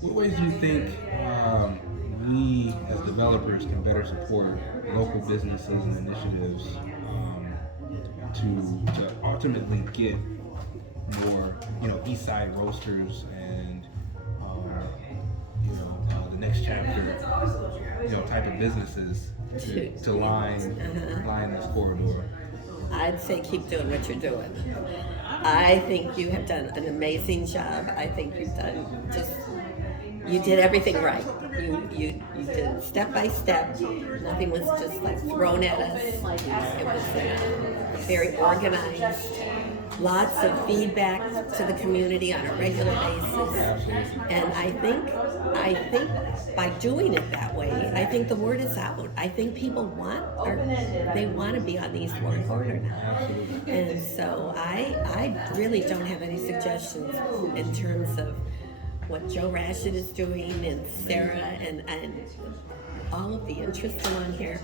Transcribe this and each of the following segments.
What ways do you think we as developers can better support local businesses and initiatives to ultimately get more, Eastside Roasters and the next chapter, type of businesses to line this corridor? I'd say keep doing what you're doing. I think you have done an amazing job. I think you did everything right. You did it step by step. Nothing was just like thrown at us. It was very organized. Lots of feedback to the community on a regular basis. And I think by doing it that way, I think the word is out. I think people want to be on the East Warren corner now. And so I really don't have any suggestions in terms of what Joe Rashid is doing and Sarah and all of the interests on here.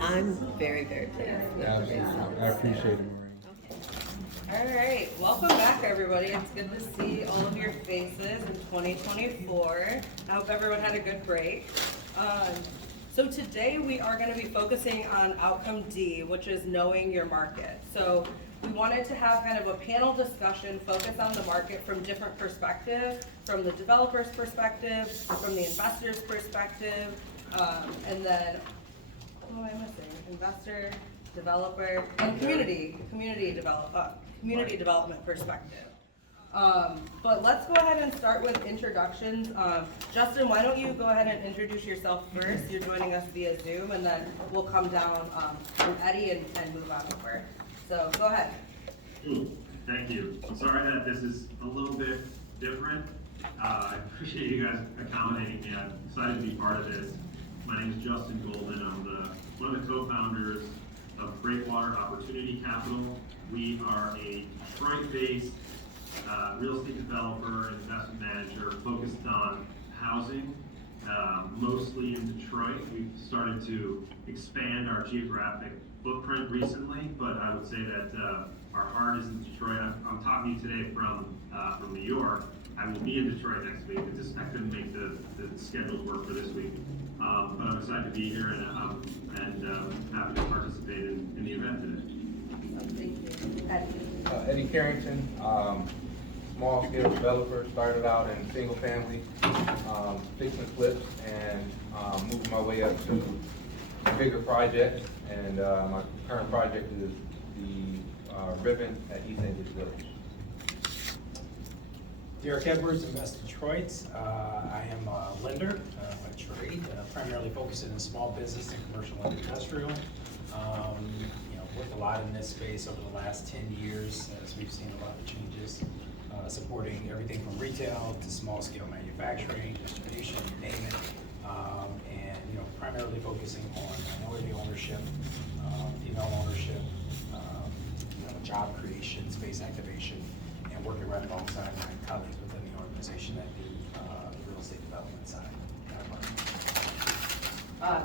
I'm very, very pleased with the results. I appreciate it, Maureen. All right, welcome back, everybody. It's good to see all of your faces in 2024. I hope everyone had a good break. So today we are going to be focusing on outcome D, which is knowing your market. So we wanted to have kind of a panel discussion focused on the market from different perspectives, from the developer's perspective, from the investor's perspective, and then, what am I missing? Investor, developer, and community development perspective. But let's go ahead and start with introductions. Justin, why don't you go ahead and introduce yourself first? You're joining us via Zoom, and then we'll come down from Eddie and move on over. So go ahead. Thank you. I'm sorry that this is a little bit different. I appreciate you guys accommodating me. I'm excited to be part of this. My name is Justin Goldman. I'm one of the co-founders of Breakwater Opportunity Capital. We are a Detroit-based real estate developer and investment manager focused on housing, mostly in Detroit. We've started to expand our geographic footprint recently, but I would say that our heart is in Detroit. I'm talking to you today from New York. I will be in Detroit next week. I couldn't make the schedules work for this week, but I'm excited to be here and happy to participate in the event today. Thank you. Eddie Carrington, small scale developer, started out in single family, fixing flips and moving my way up to bigger projects. And my current project is the ribbon at East English Village. Derek Edwards, in West Detroit. I am a lender by trade, primarily focusing in small business and commercial and industrial. Worked a lot in this space over the last 10 years as we've seen a lot of changes, supporting everything from retail to small scale manufacturing, distribution, you name it. Primarily focusing on minority ownership, female ownership, job creation, space activation, and working right alongside my colleagues within the organization at the real estate development side.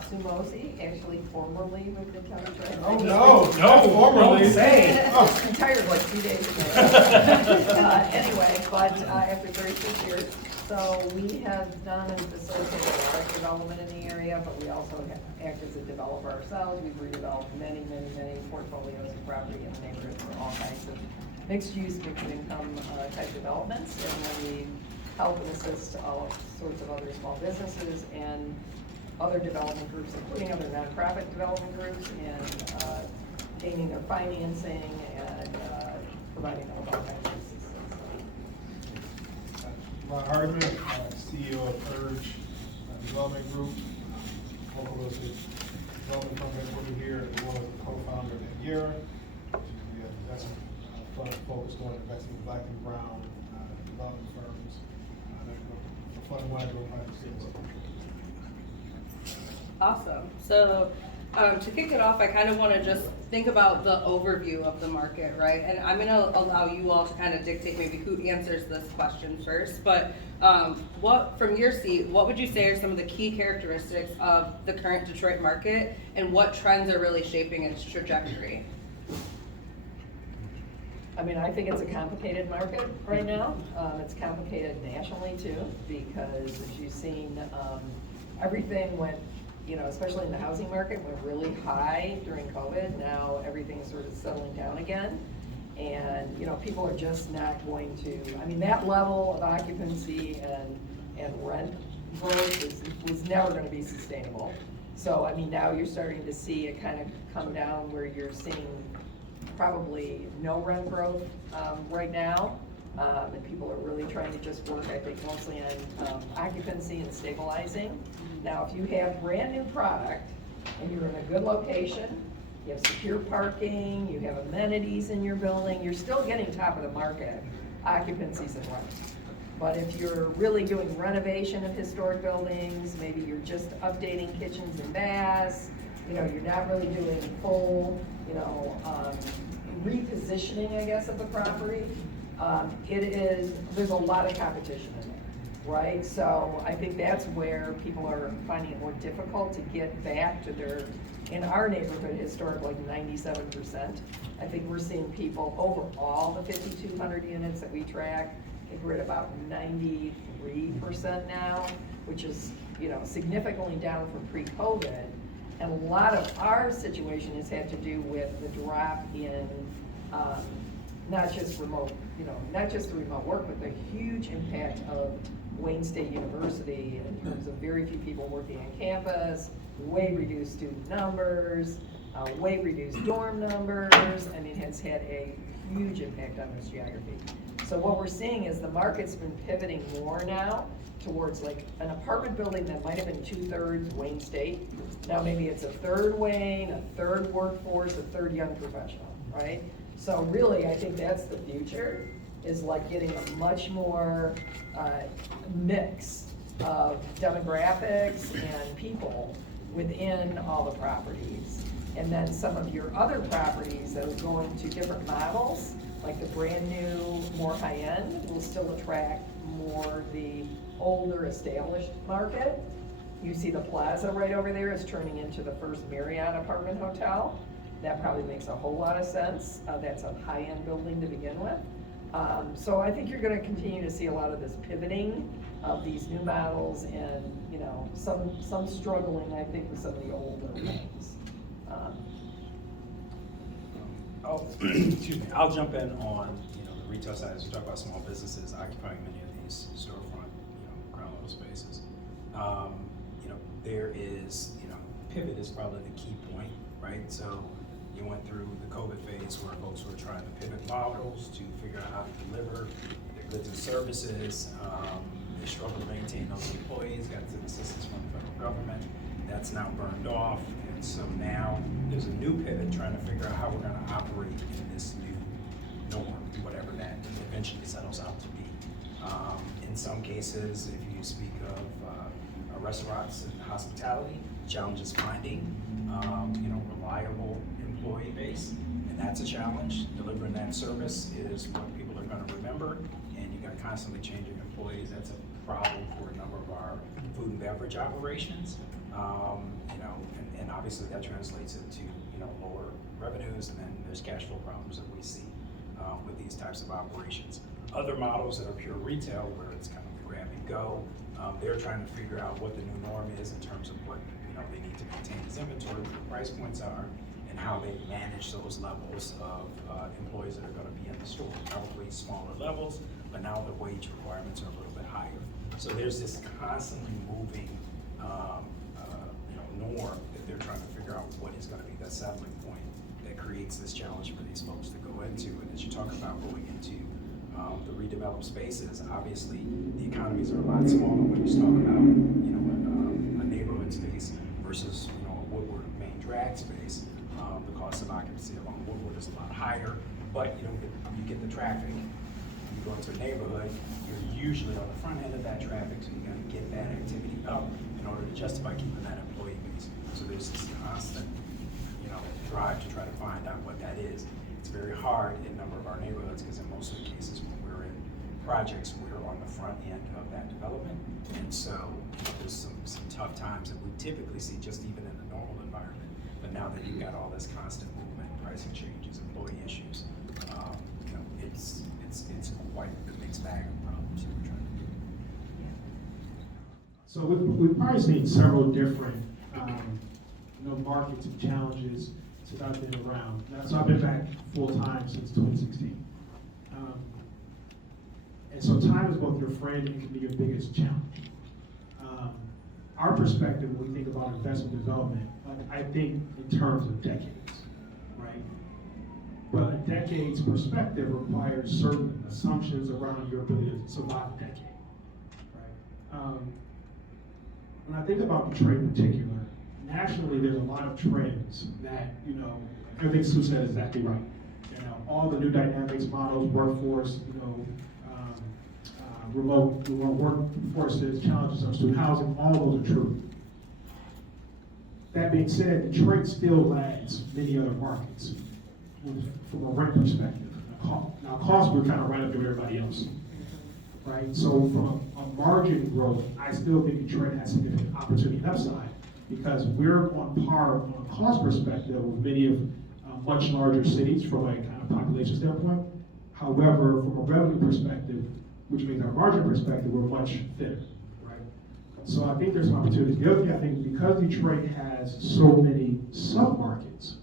Sue Mosey, actually formerly with the county treasurer. Oh, no, formerly. Retired like 2 days ago. Anyway, but after 36 years. So we have done and facilitated product development in the area, but we also act as a developer ourselves. We've redeveloped many portfolios of property in the neighborhood for all kinds of mixed-use, mixed-income type developments. And then we help and assist all sorts of other small businesses and other development groups, including other nonprofit development groups, and gaining their financing and providing them with all kinds of assistance. Ron Hardman, CEO of Urge Development Group, local real estate development company over here, as well as the co-founder of Yera, which is the investment fund focused on investing in black and brown development firms. The fund wide growth private. Awesome. So to kick it off, I kind of want to just think about the overview of the market, right? And I'm going to allow you all to kind of dictate maybe who answers this question first. But what, from your seat, what would you say are some of the key characteristics of the current Detroit market, and what trends are really shaping its trajectory? I mean, I think it's a complicated market right now. It's complicated nationally too, because as you've seen, everything went, you know, especially in the housing market, went really high during COVID. Now everything's sort of settling down again. And, you know, people are just not going to, I mean, that level of occupancy and rent growth was never gonna be sustainable. So, I mean, now you're starting to see it kind of come down where you're seeing probably no rent growth right now. And people are really trying to just work, I think, mostly on occupancy and stabilizing. Now, if you have brand new product and you're in a good location, you have secure parking, you have amenities in your building, you're still getting top of the market occupancies and rent. But if you're really doing renovation of historic buildings, maybe you're just updating kitchens and baths, you know, you're not really doing full, you know, repositioning, I guess, of the property, there's a lot of competition in there, right? So I think that's where people are finding it more difficult to get back to their, in our neighborhood, historic, like 97%. I think we're seeing people over all the 5,200 units that we track, I think we're at about 93% now, which is, you know, significantly down from pre-COVID. And a lot of our situation has had to do with the drop in not just remote, you know, not just the remote work, but the huge impact of Wayne State University in terms of very few people working on campus, way reduced student numbers, way reduced dorm numbers. I mean, has had a huge impact on this geography. So what we're seeing is the market's been pivoting more now towards like an apartment building that might have been 2/3 Wayne State. Now maybe it's a third Wayne, a third workforce, a third young professional, right? So really, I think that's the future, is like getting a much more mix of demographics and people within all the properties. And then some of your other properties that are going to different models, like the brand new, more high-end, will still attract more the older established market. You see the plaza right over there is turning into the first Marriott apartment hotel. That probably makes a whole lot of sense. That's a high-end building to begin with. So I think you're gonna continue to see a lot of this pivoting of these new models and, you know, some struggling, I think, with some of the older ones. Excuse me, I'll jump in on, you know, the retail side as we talk about small businesses occupying many of these storefront, you know, ground level spaces. You know, there is, you know, pivot is probably the key point, right? So you went through the COVID phase where folks were trying to pivot models to figure out how to deliver their goods and services. They struggled to maintain those employees, got some assistance from the federal government. That's now burned off. And so now there's a new pivot trying to figure out how we're gonna operate in this new norm, whatever that eventually settles out to be. In some cases, if you speak of restaurants and hospitality, challenges finding, you know, reliable employee base, and that's a challenge. Delivering that service is what people are gonna remember, and you got constantly changing employees. That's a problem for a number of our food and beverage operations. You know, and obviously that translates into, you know, lower revenues, and then there's cash flow problems that we see with these types of operations. Other models that are pure retail, where it's kind of grab and go, they're trying to figure out what the new norm is in terms of what, you know, they need to maintain as inventory, what the price points are, and how they manage those levels of employees that are gonna be in the store. Probably smaller levels, but now the wage requirements are a little bit higher. So there's this constantly moving, you know, norm that they're trying to figure out what is gonna be that settling point that creates this challenge for these folks to go into. And as you talk about going into the redeveloped spaces, obviously the economies are a lot smaller when you talk about, you know, a neighborhood space versus, you know, a Woodward main drag space. The cost of occupancy along Woodward is a lot higher, but you get the traffic. You go into a neighborhood, you're usually on the front end of that traffic, so you gotta get that activity up in order to justify keeping that employee base. So there's this constant, you know, drive to try to find out what that is. It's very hard in a number of our neighborhoods, because in most of the cases when we're in projects, we're on the front end of that development. And so, you know, there's some tough times that we typically see just even in the normal environment. But now that you've got all this constant movement, pricing changes, employee issues, you know, it's quite a mixed bag of problems that we're trying to do. So we've probably seen several different, markets and challenges since I've been around. So I've been back full-time since 2016. And so time is both your friend and can be your biggest challenge. Our perspective, when we think about investment development, I think in terms of decades, right? But a decade's perspective requires certain assumptions around your ability to survive a decade, right? When I think about Detroit in particular, nationally there's a lot of trends that, everything Sue said is exactly right. All the new dynamics models, workforce, remote workforces, challenges of student housing, all those are true. That being said, Detroit still lags many other markets from a rent perspective. Now cost, we're kind of right up there with everybody else, right? So from a margin growth, I still think Detroit has significant opportunity and upside because we're on par from a cost perspective with many of much larger cities from a kind of population standpoint. However, from a revenue perspective, which means our margin perspective, we're much thinner, right? So I think there's some opportunities. The other thing I think, because Detroit has so many sub-markets,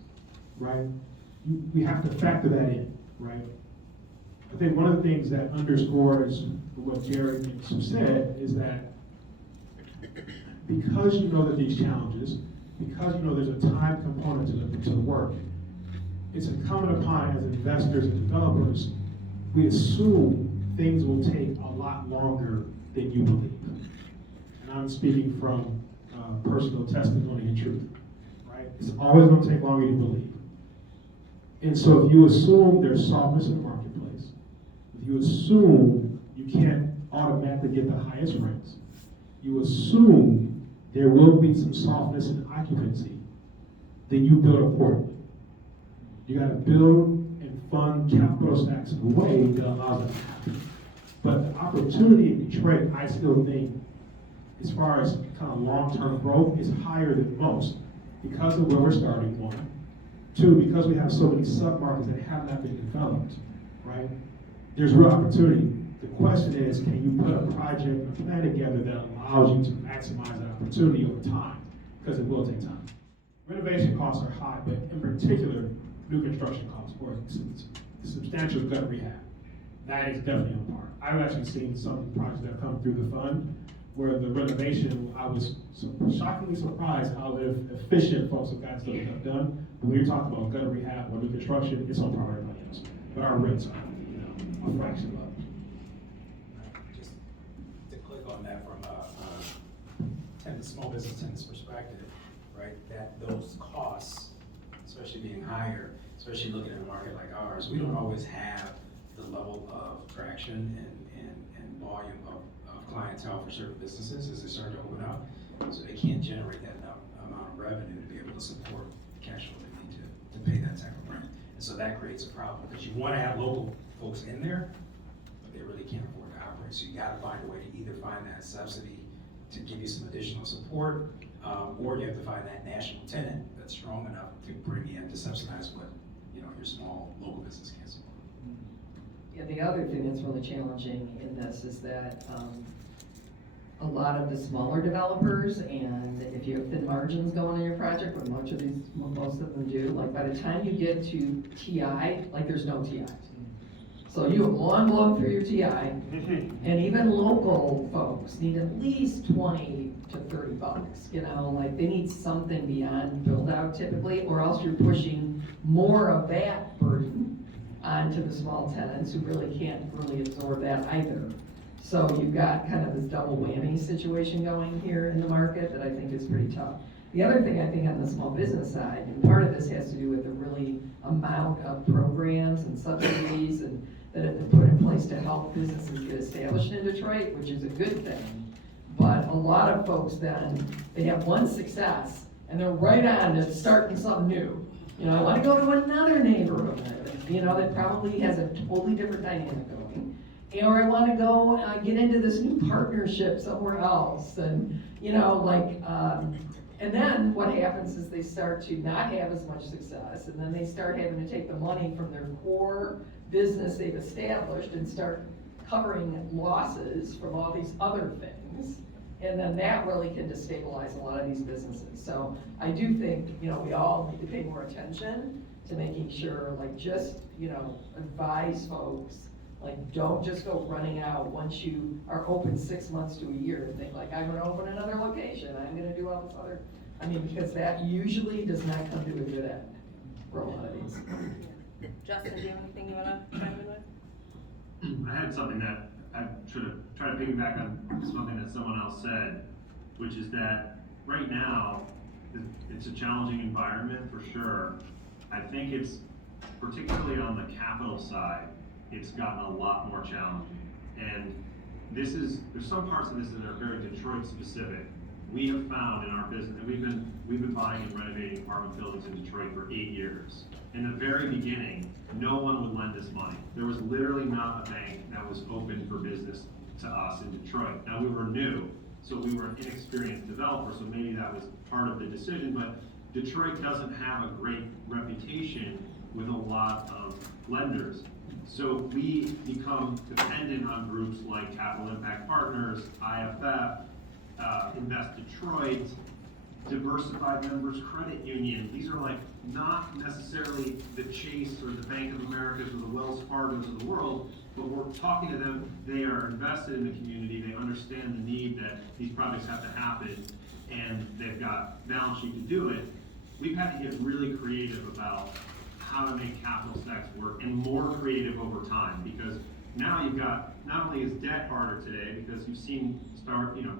right, we have to factor that in, right? I think one of the things that underscores what Jerry and Sue said is that because you know that these challenges, because you know there's a time component to the work, it's incumbent upon as investors and developers, we assume things will take a lot longer than you believe. And I'm speaking from personal testimony and truth, right? It's always going to take longer than you believe. And so if you assume there's softness in the marketplace, if you assume you can't automatically get the highest rents, you assume there will be some softness in occupancy, then you build accordingly. You got to build and fund capital stacks in a way that allows that to happen. But the opportunity in Detroit, I still think, as far as kind of long-term growth, is higher than most because of where we're starting, one. Two, because we have so many sub-markets that have not been developed, right? There's real opportunity. The question is, can you put a project, a plan together that allows you to maximize that opportunity over time? Because it will take time. Renovation costs are high, but in particular, new construction costs, or substantial gut rehab. That is definitely on par. I've actually seen some projects that have come through the fund where the renovation, I was shockingly surprised how efficient folks have gotten stuff done. But when you're talking about gut rehab or new construction, it's on par with everybody else. But our rents are, a fraction of it. Just to click on that from a small business tenant's perspective, right? That those costs, especially being higher, especially looking at a market like ours, we don't always have the level of traction and volume of clientele for certain businesses as they start to open up. So they can't generate that amount of revenue to be able to support the cash flow they need to pay that type of rent. And so that creates a problem because you want to have local folks in there, but they really can't afford to operate. So you got to find a way to either find that subsidy to give you some additional support, or you have to find that national tenant that's strong enough to bring in to subsidize what your small local business can't support. Yeah, the other thing that's really challenging in this is that a lot of the smaller developers, and if you have thin margins going in your project, but most of them do, like by the time you get to TI, like there's no TIs. So you have one blow through your TI, and even local folks need at least 20 to 30 bucks, like they need something beyond build out typically, or else you're pushing more of that burden onto the small tenants who really can't really absorb that either. So you've got kind of this double whammy situation going here in the market that I think is pretty tough. The other thing I think on the small business side, and part of this has to do with the really amount of programs and subsidies and that have been put in place to help businesses get established in Detroit, which is a good thing. But a lot of folks then, they have one success and they're right on to starting something new. I want to go to another neighborhood, that probably has a totally different dynamic going. Or I want to go get into this new partnership somewhere else. And, and then what happens is they start to not have as much success, and then they start having to take the money from their core business they've established and start covering losses from all these other things. And then that really can destabilize a lot of these businesses. So I do think, you know, we all need to pay more attention to making sure, like, just, you know, advise folks, like, don't just go running out once you are open 6 months to a year and think like, I'm gonna open another location, I'm gonna do all this other, I mean, because that usually does not come to a good end for a lot of these. Justin, do you have anything you wanna chime in with? I had something that I should have tried to piggyback on something that someone else said, which is that right now, it's a challenging environment for sure. I think it's, particularly on the capital side, it's gotten a lot more challenging. And there's some parts of this that are very Detroit specific. We have found in our business, and we've been buying and renovating apartment buildings in Detroit for 8 years. In the very beginning, no one would lend us money. There was literally not a bank that was open for business to us in Detroit. Now, we were new, so we were an inexperienced developer, so maybe that was part of the decision, but Detroit doesn't have a great reputation with a lot of lenders. So we become dependent on groups like Capital Impact Partners, IFF, Invest Detroit, Diversified Members Credit Union. These are like not necessarily the Chase or the Bank of Americas or the Wells Fargos of the world, but we're talking to them. They are invested in the community. They understand the need that these projects have to happen, and they've got balance sheet to do it. We've had to get really creative about how to make capital stacks work, and more creative over time, because now you've got, not only is debt harder today, because you've seen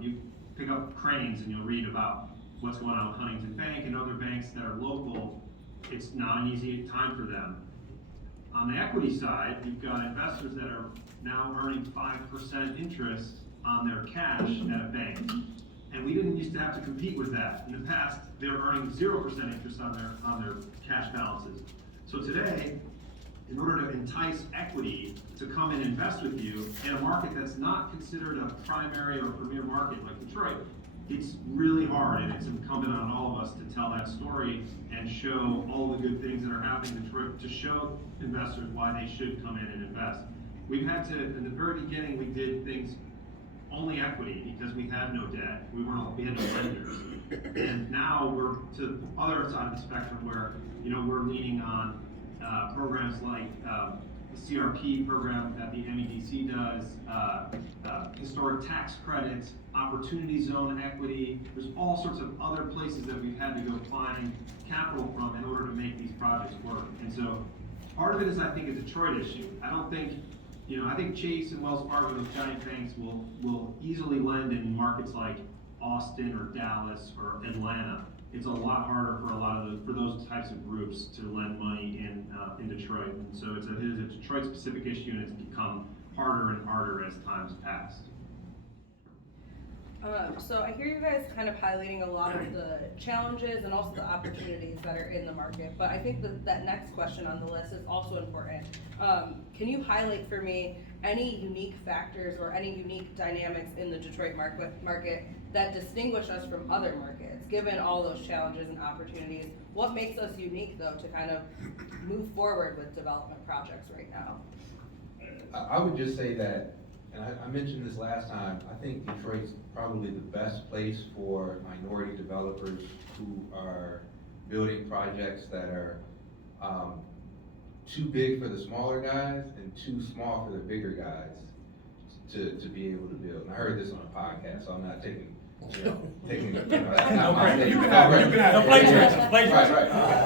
you pick up cranes and you'll read about what's going on with Huntington Bank and other banks that are local. It's not an easy time for them. On the equity side, you've got investors that are now earning 5% interest on their cash at a bank. And we didn't used to have to compete with that. In the past, they were earning 0% interest on their cash balances. So today, in order to entice equity to come and invest with you in a market that's not considered a primary or premier market like Detroit, it's really hard, and it's incumbent on all of us to tell that story and show all the good things that are happening in Detroit, to show investors why they should come in and invest. We've had to, in the very beginning, we did things only equity because we had no debt. We had no lenders. And now we're to the other side of the spectrum where, we're leaning on programs like the CRP program that the MEDC does, historic tax credits, opportunity zone equity. There's all sorts of other places that we've had to go find capital from in order to make these projects work. And so part of it is, I think, a Detroit issue. I don't think, I think Chase and Wells Fargo, those giant banks, will easily lend in markets like Austin or Dallas or Atlanta. It's a lot harder for those types of groups to lend money in Detroit. And so it is a Detroit specific issue, and it's become harder and harder as time's passed. So I hear you guys kind of highlighting a lot of the challenges and also the opportunities that are in the market, but I think that next question on the list is also important. Can you highlight for me any unique factors or any unique dynamics in the Detroit market that distinguish us from other markets, given all those challenges and opportunities? What makes us unique, though, to kind of move forward with development projects right now? I would just say that, and I mentioned this last time, I think Detroit's probably the best place for minority developers who are building projects that are too big for the smaller guys and too small for the bigger guys to be able to build. And I heard this on a podcast, so I'm not taking that's not my thing. You can have it. Right.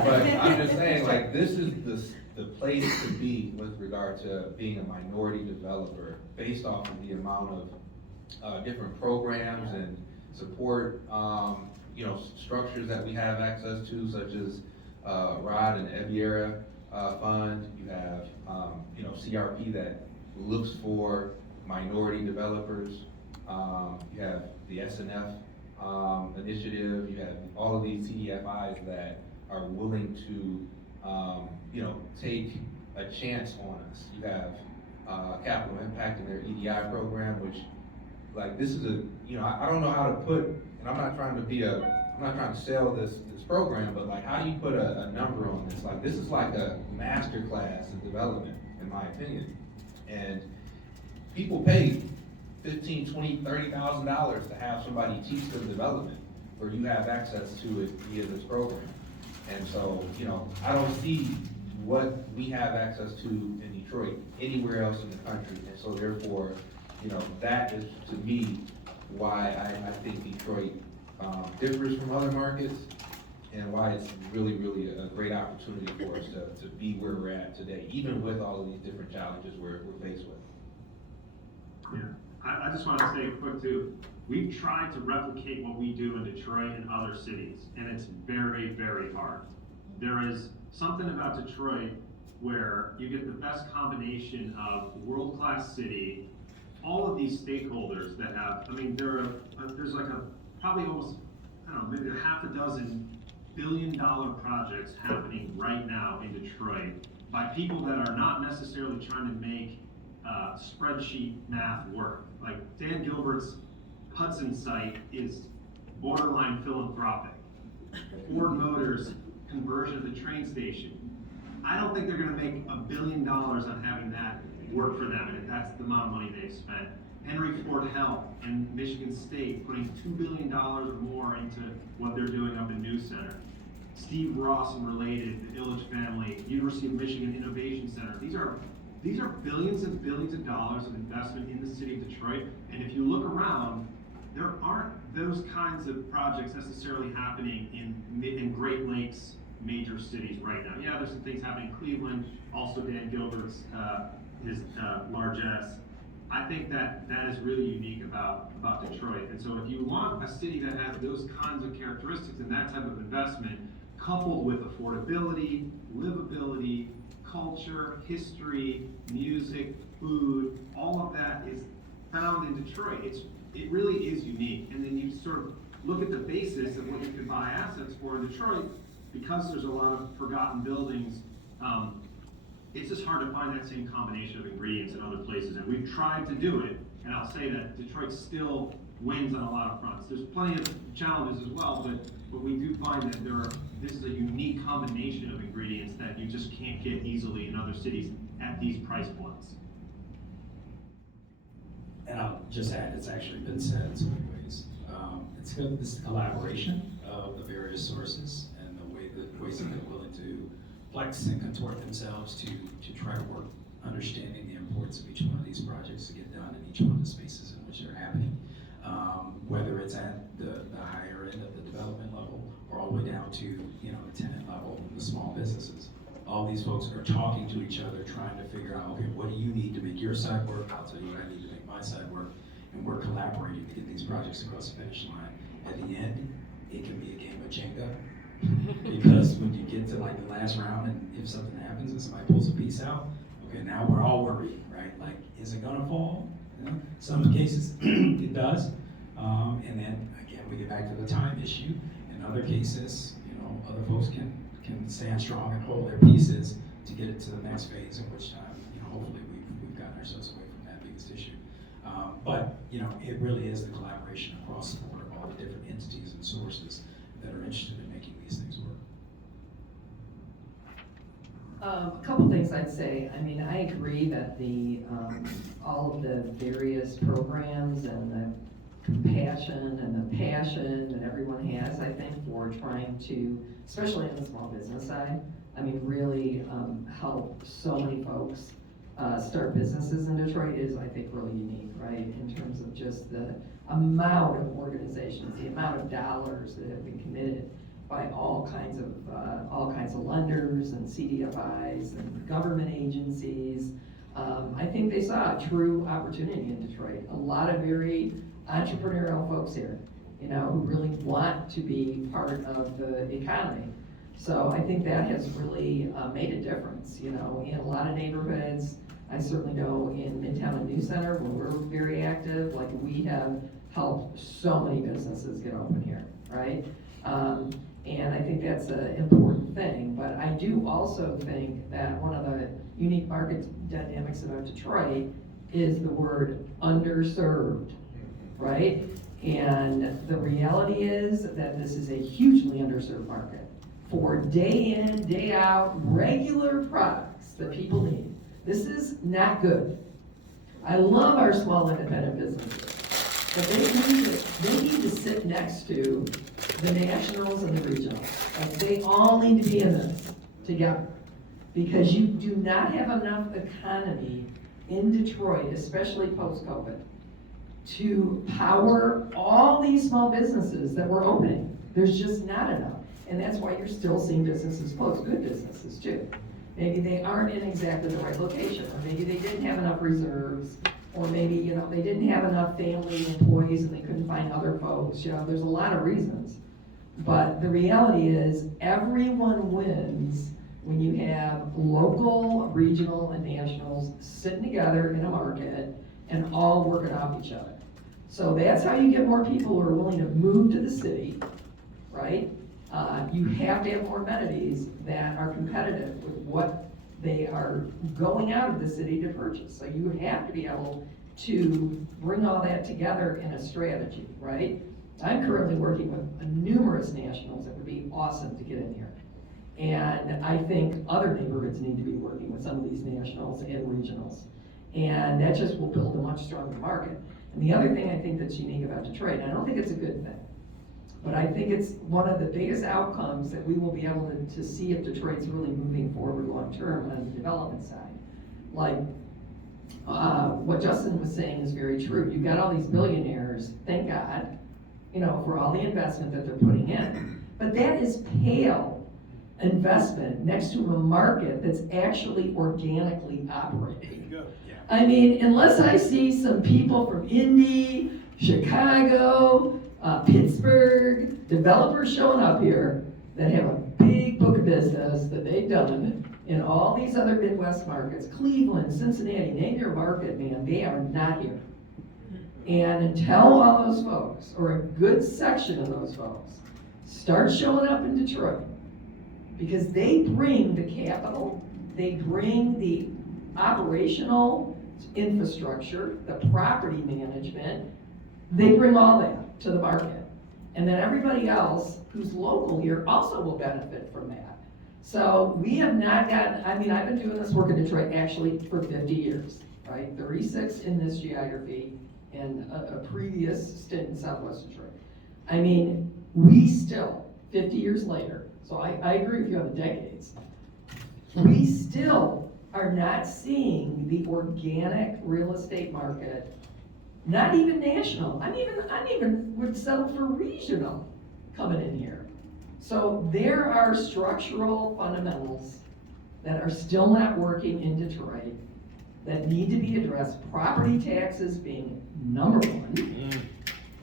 But I'm just saying, like, this is the place to be with regard to being a minority developer, based off of the amount of different programs and support, structures that we have access to, such as ROD and Eddy fund. You have, CRP that looks for minority developers. You have the SNF initiative. You have all of these CDFIs that are willing to, take a chance on us. You have Capital Impact in their EDI program, which, like, this is I don't know how to put, and I'm not trying to sell this program, but like, how do you put a number on this? Like, this is like a master class in development. in my opinion. And people pay $15,000, $20,000, $30,000 to have somebody teach them development, where you have access to it via this program. And so, you know, I don't see what we have access to in Detroit anywhere else in the country. And so therefore, you know, that is to me why I think Detroit differs from other markets, and why it's really, really a great opportunity for us to be where we're at today, even with all of these different challenges we're faced with. Yeah, I just want to say quick too, we've tried to replicate what we do in Detroit and other cities, and it's very, very hard. There is something about Detroit where you get the best combination of world-class city, all of these stakeholders that have, I mean, there's like probably almost, I don't know, maybe a half a dozen billion-dollar projects happening right now in Detroit by people that are not necessarily trying to make spreadsheet math work. Like Dan Gilbert's Hudson site is borderline philanthropic. Ford Motors conversion of the train station. I don't think they're gonna make $1 billion on having that work for them, and that's the amount of money they've spent. Henry Ford Health and Michigan State putting $2 billion or more into what they're doing up in New Center. Steve Ross and Related, the Illich family, University of Michigan Innovation Center. These are billions and billions of dollars of investment in the city of Detroit. And if you look around, there aren't those kinds of projects necessarily happening in Great Lakes major cities right now. Yeah, there's some things happening in Cleveland, also Dan Gilbert's, his large S. I think that is really unique about Detroit. And so if you want a city that has those kinds of characteristics and that type of investment, coupled with affordability, livability, culture, history, music, food, all of that is found in Detroit. It really is unique. And then you sort of look at the basis of what you can buy assets for in Detroit, because there's a lot of forgotten buildings. It's just hard to find that same combination of ingredients in other places. And we've tried to do it, and I'll say that Detroit still wins on a lot of fronts. There's plenty of challenges as well, but we do find that this is a unique combination of ingredients that you just can't get easily in other cities at these price points. And I'll just add, it's actually been said in so many ways. It's good, this collaboration of the various sources and the ways that they're willing to flex and contort themselves to try to work, understanding the importance of each one of these projects to get done in each one of the spaces in which they're happening. Whether it's at the higher end of the development level or all the way down to the tenant level, the small businesses. All these folks are talking to each other, trying to figure out, okay, what do you need to make your side work? I'll tell you what I need to make my side work. And we're collaborating to get these projects across the finish line. At the end, it can be a game of Jenga. Because when you get to like the last round, and if something happens and somebody pulls a piece out, okay, now we're all worried, right? Like, is it gonna fall? Some cases it does. And then again, we get back to the time issue. In other cases, other folks can stand strong and hold their pieces to get it to the next phase, in which time, hopefully we've gotten ourselves away from that biggest issue. But it really is the collaboration across the board of all the different entities and sources that are interested in making these things work. A couple things I'd say. I mean, I agree that all of the various programs and the compassion and the passion that everyone has, I think, for trying to, especially on the small business side, I mean, really help so many folks start businesses in Detroit is, I think, really unique, right? In terms of just the amount of organizations, the amount of dollars that have been committed by all kinds of lenders and CDFIs and government agencies. I think they saw a true opportunity in Detroit. A lot of very entrepreneurial folks here, who really want to be part of the economy. So I think that has really made a difference, in a lot of neighborhoods. I certainly know in Midtown and New Center, where we're very active, like we have helped so many businesses get open here, right? And I think that's an important thing. But I do also think that one of the unique market dynamics about Detroit is the word underserved, right? And the reality is that this is a hugely underserved market for day in, day out, regular products that people need. This is not good. I love our small independent businesses, but they need to sit next to the nationals and the regionals. Like, they all need to be in this together, because you do not have enough economy in Detroit, especially post-COVID, to power all these small businesses that we're opening. There's just not enough. And that's why you're still seeing businesses close, good businesses too. Maybe they aren't in exactly the right location, or maybe they didn't have enough reserves, or maybe, they didn't have enough family employees and they couldn't find other folks. There's a lot of reasons. But the reality is, everyone wins when you have local, regional, and nationals sitting together in a market and all working off each other. So that's how you get more people who are willing to move to the city, right? You have to have more amenities that are competitive with what they are going out of the city to purchase. So you have to be able to bring all that together in a strategy, right? I'm currently working with numerous nationals that would be awesome to get in here. And I think other neighborhoods need to be working with some of these nationals and regionals. And that just will build a much stronger market. And the other thing I think that's unique about Detroit, and I don't think it's a good thing, but I think it's one of the biggest outcomes that we will be able to see if Detroit's really moving forward long-term on the development side. Like, what Justin was saying is very true. You've got all these billionaires, thank God, for all the investment that they're putting in. But that is pale investment next to a market that's actually organically operating. I mean, unless I see some people from Indy, Chicago, Pittsburgh, developers showing up here that have a big book of business that they've done in all these other Midwest markets, Cleveland, Cincinnati, name your market, man, they are not here. And until all those folks, or a good section of those folks, start showing up in Detroit, because they bring the capital, they bring the operational infrastructure, the property management, they bring all that to the market. And then everybody else who's local here also will benefit from that. So we have not gotten, I've been doing this work in Detroit actually for 50 years, right? 36 in this geography and a previous stint in Southwest Detroit. We still, 50 years later, so I agree with you on the decades, we still are not seeing the organic real estate market, not even national. I even would settle for regional coming in here. So there are structural fundamentals that are still not working in Detroit that need to be addressed. Property taxes being number one,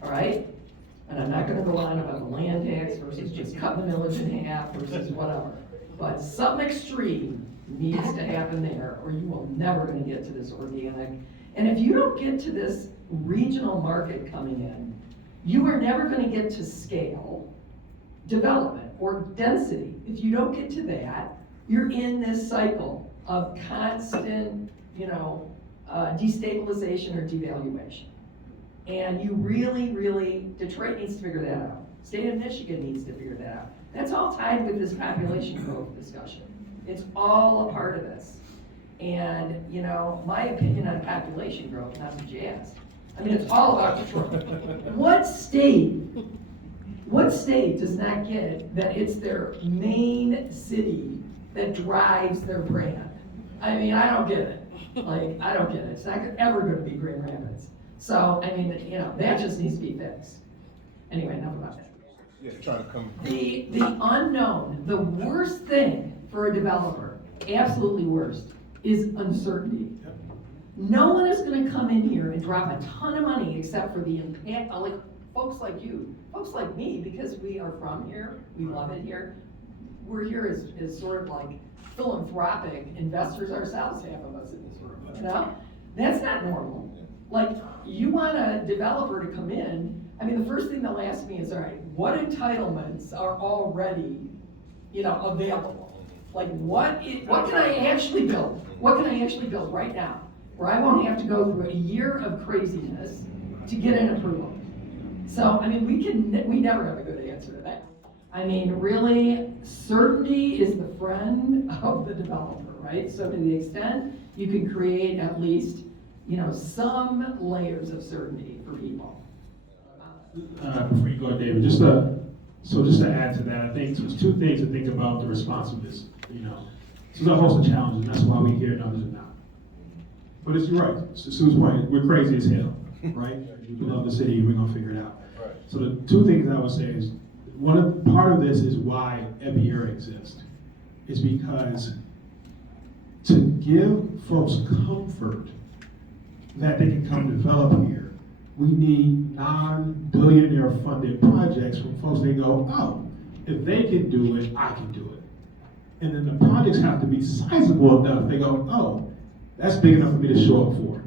all right? And I'm not gonna go on about the land tax versus just cutting the millage in half versus whatever. But something extreme needs to happen there, or you are never gonna get to this organic. And if you don't get to this regional market coming in, you are never gonna get to scale development or density. If you don't get to that, you're in this cycle of constant, destabilization or devaluation. And you really, Detroit needs to figure that out. State of Michigan needs to figure that out. That's all tied with this population growth discussion. It's all a part of this. And, my opinion on population growth, not the jazz. It's all about Detroit. What state does not get that it's their main city that drives their brand? I don't get it. I don't get it. It's not ever going to be Grand Rapids. So, that just needs to be fixed. Anyway, enough about that. Yeah, try to come. The unknown, the worst thing for a developer, absolutely worst, is uncertainty. No one is going to come in here and drop a ton of money except for the impact, like folks like you, folks like me, because we are from here, we love it here. We're here as sort of like philanthropic investors ourselves, half of us in this room, That's not normal. Like, you want a developer to come in, the first thing they'll ask me is, all right, what entitlements are already, available? Like, what can I actually build? What can I actually build right now, where I won't have to go through a year of craziness to get an approval? So, we never have a good answer to that. Really, certainty is the friend of the developer, right? So to the extent you can create at least, some layers of certainty for people. Before you go, David, just to add to that, I think there's two things to think about the responsiveness. There's a host of challenges, and that's why we're here and others are not. But you're right. So Sue's point, we're crazy as hell, right? We love the city, we're gonna figure it out. Right. So the two things I would say is, part of this is why ep.035 exists, is because to give folks comfort that they can come develop here, we need non-billionaire funded projects from folks that go, oh, if they can do it, I can do it. And then the projects have to be sizable enough. They go, oh, that's big enough for me to show up for,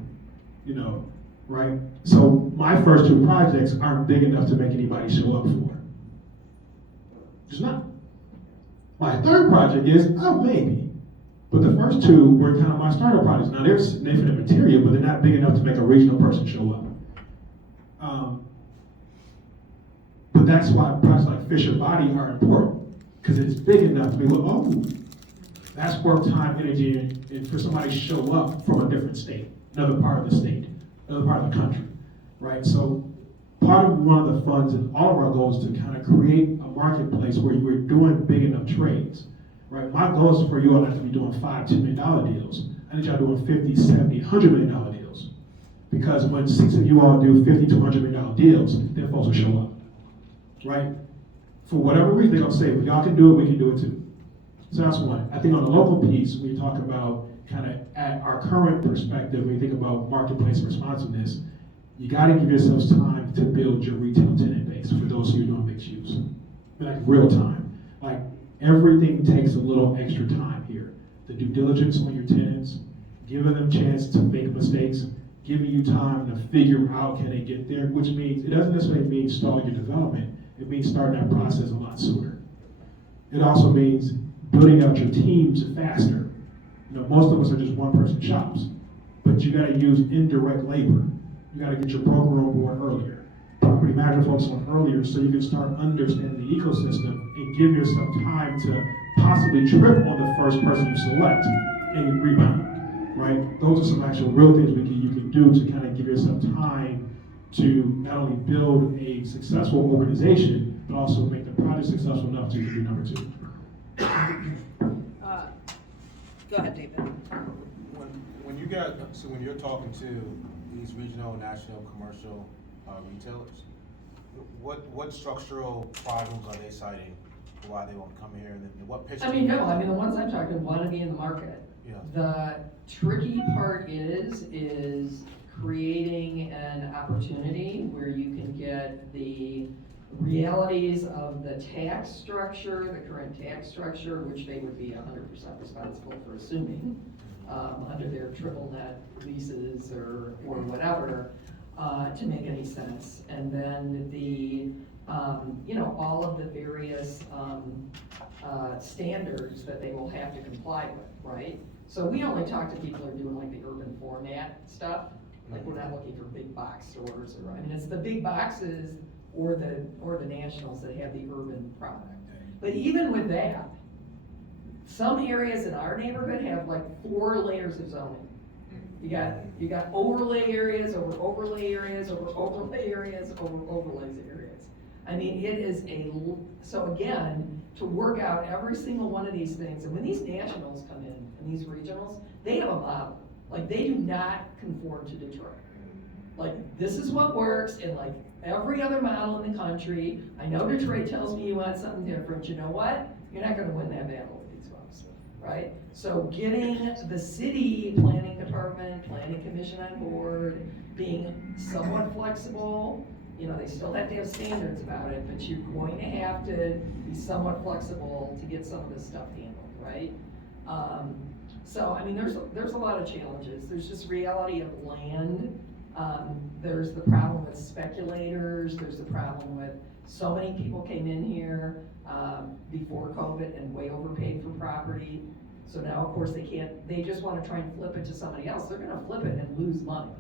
right? So my first two projects aren't big enough to make anybody show up for. Just not. My third project is, oh, maybe. But the first two were kind of my starter projects. Now they're significant material, but they're not big enough to make a regional person show up. But that's why projects like Fisher Body are important, because it's big enough to be like, oh, that's worth time, energy, and for somebody to show up from a different state, another part of the state, another part of the country, right? So one of the funds and all of our goals is to kind of create a marketplace where we're doing big enough trades, right? My goal is for you all not to be doing $5, $10 million deals. I need y'all doing $50, $70, $100 million deals. Because when 6 of you all do $50 to $100 million deals, then folks will show up, right? For whatever reason, they're gonna say, if y'all can do it, we can do it too. So that's one. I think on the local piece, we talk about kind of at our current perspective, when you think about marketplace responsiveness, you gotta give yourselves time to build your retail tenant base for those of you doing mixed use. Like real time. Like everything takes a little extra time here. The due diligence on your tenants, giving them a chance to make mistakes, giving you time to figure out can they get there, which means, it doesn't necessarily mean stalling your development, it means starting that process a lot sooner. It also means building out your teams faster. Most of us are just one-person shops, but you gotta use indirect labor. You gotta get your broker on board earlier, property management folks on earlier, so you can start understanding the ecosystem and give yourself time to possibly trip on the first person you select and rebound, right? Those are some actual real things you can do to kind of give yourself time to not only build a successful organization, but also make the project successful enough so you can do number two. Go ahead, David. When you're talking to these regional, national, commercial retailers, what structural problems are they citing for why they won't come here, and then what pitch? The ones I'm talking want to be in the market. Yeah. The tricky part is creating an opportunity where you can get the realities of the tax structure, the current tax structure, which they would be 100% responsible for assuming under their triple net leases or whatever, to make any sense. And then the all of the various standards that they will have to comply with, right? So we only talk to people who are doing like the urban format stuff. Like we're not looking for big box stores, it's the big boxes or the nationals that have the urban product. But even with that, some areas in our neighborhood have like 4 layers of zoning. You got overlay areas over overlay areas over overlay areas over overlays areas. It is so again, to work out every single one of these things, and when these nationals come in and these regionals, they have a model. Like they do not conform to Detroit. Like this is what works in like every other model in the country. I know Detroit tells me you want something different. You know what? You're not gonna win that battle with these folks, right? So getting the city planning department, planning commission on board, being somewhat flexible, they still have to have standards about it, but you're going to have to be somewhat flexible to get some of this stuff handled, right? There's a lot of challenges. There's just reality of land. There's the problem with speculators. There's the problem with so many people came in here before COVID and way overpaid for property. So now, of course, they just want to try and flip it to somebody else. They're going to flip it and lose money.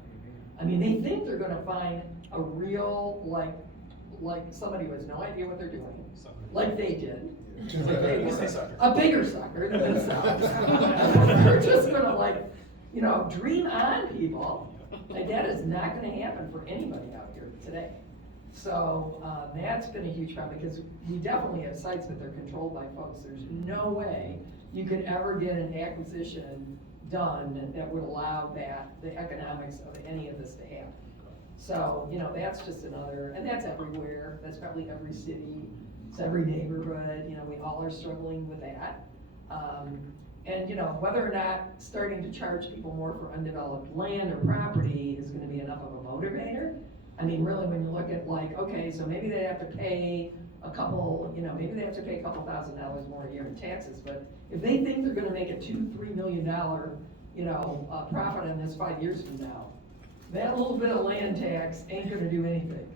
They think they're going to find a real, like somebody who has no idea what they're doing, like they did. A bigger sucker than themselves. They're just gonna dream on, people. Like, that is not gonna happen for anybody out here today. So, that's been a huge problem, because we definitely have sites, but they're controlled by folks. There's no way you could ever get an acquisition done that would allow the economics of any of this to happen. So, that's just another, and that's everywhere. That's probably every city, it's every neighborhood, we all are struggling with that. And whether or not starting to charge people more for undeveloped land or property is gonna be enough of a motivator. I mean, really, when you look at like, okay, so maybe they have to pay a couple, maybe they have to pay a couple $1,000s more a year in taxes, but if they think they're gonna make a $2-3 million, profit on this 5 years from now, that little bit of land tax ain't gonna do anything,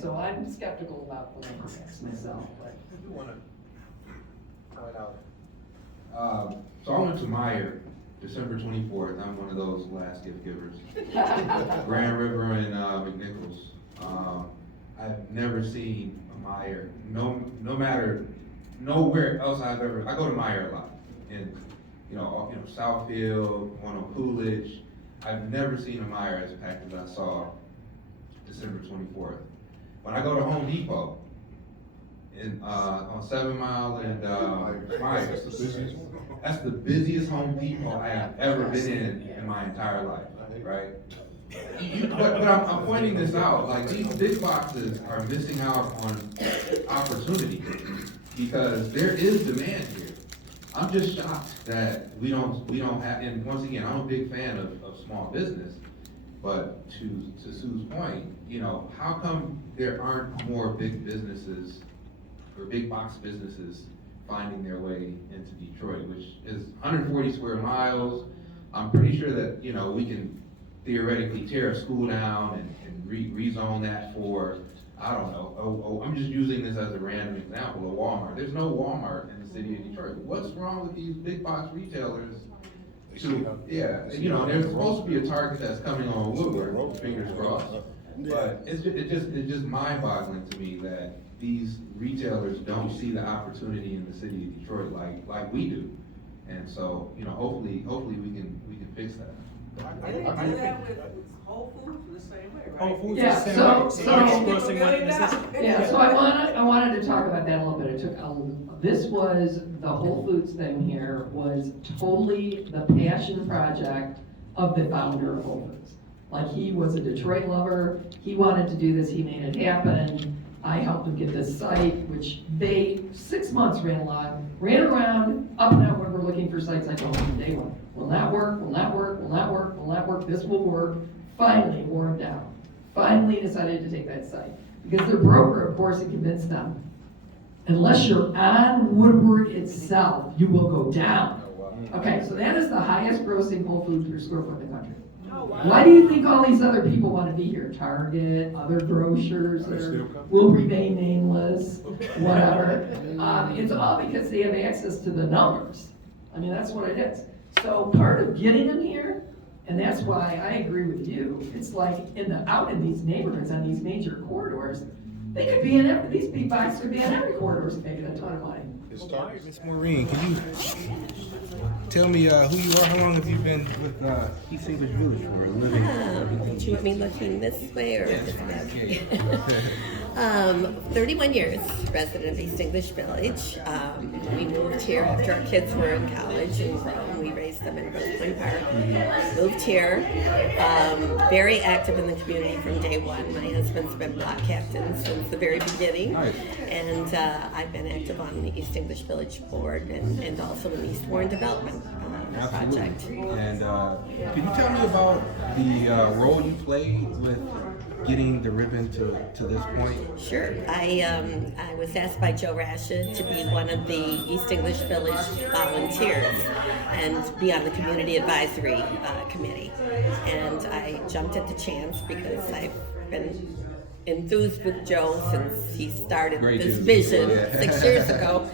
so I'm skeptical about the land tax myself, but. I do wanna point out, So I went to Meyer, December 24th. I'm one of those last gift givers. Grand River and McNichols. I've never seen a Meyer. No matter nowhere else I go to Meyer a lot. And Southfield, one on Coolidge. I've never seen a Meyer as packed as I saw December 24th. When I go to Home Depot, on 7 Mile and Myers. That's the busiest Home Depot I have ever been in my entire life, right? But I'm pointing this out, like these big boxes are missing out on opportunity because there is demand here. I'm just shocked that we don't have, and once again, I'm a big fan of small business, but to Sue's point, how come there aren't more big businesses or big box businesses finding their way into Detroit, which is 140 square miles. I'm pretty sure that, we can theoretically tear a school down and rezone that for, I don't know, I'm just using this as a random example, a Walmart. There's no Walmart in the city of Detroit. What's wrong with these big box retailers? There's supposed to be a Target that's coming on Woodward, fingers crossed. But it's just mind-boggling to me that these retailers don't see the opportunity in the city of Detroit like we do. And so, hopefully we can fix that. And they do that with Whole Foods the same way, right? Whole Foods Yeah, is the same so- way. so- So they're expressing one in the system. Yeah, so I wanted to talk about that a little bit. This was, the Whole Foods thing here was totally the passion project of the founder of Whole Foods. Like, he was a Detroit lover, he wanted to do this, he made it happen. I helped him get this site, which they, 6 months ran around, up and down when we're looking for sites. I told him from day one, will not work, this will work. Finally wore him down. Finally decided to take that site. Because their broker, of course, had convinced them, unless you're on Woodward itself, you will go down. Okay, so that is the highest grossing Whole Foods per square foot in the country. Why do you think all these other people want to be here? Target, other grocers, will remain nameless, whatever. It's all because they have access to the numbers. I mean, that's what it is. So part of getting them here, and that's why I agree with you, it's like out in these neighborhoods, on these major corridors, they could be in these big boxes could be in every corridor making a ton of money. Miss Maureen, can you tell me who you are? How long have you been with East English Village for a living? Do you want me looking this way or this way? 31 years, resident of East English Village. We moved here after our kids were in college and grown. We raised them in Brooklyn Park. Moved here, very active in the community from day one. My husband's been block captain since the very beginning. And I've been active on the East English Village Board and also in the East Warren Development Project. And can you tell me about the role you played with getting the ribbon to this point? Sure. I was asked by Joe Rashid to be one of the East English Village volunteers and be on the Community Advisory Committee. And I jumped at the chance because I've been enthused with Joe since he started this vision 6 years ago.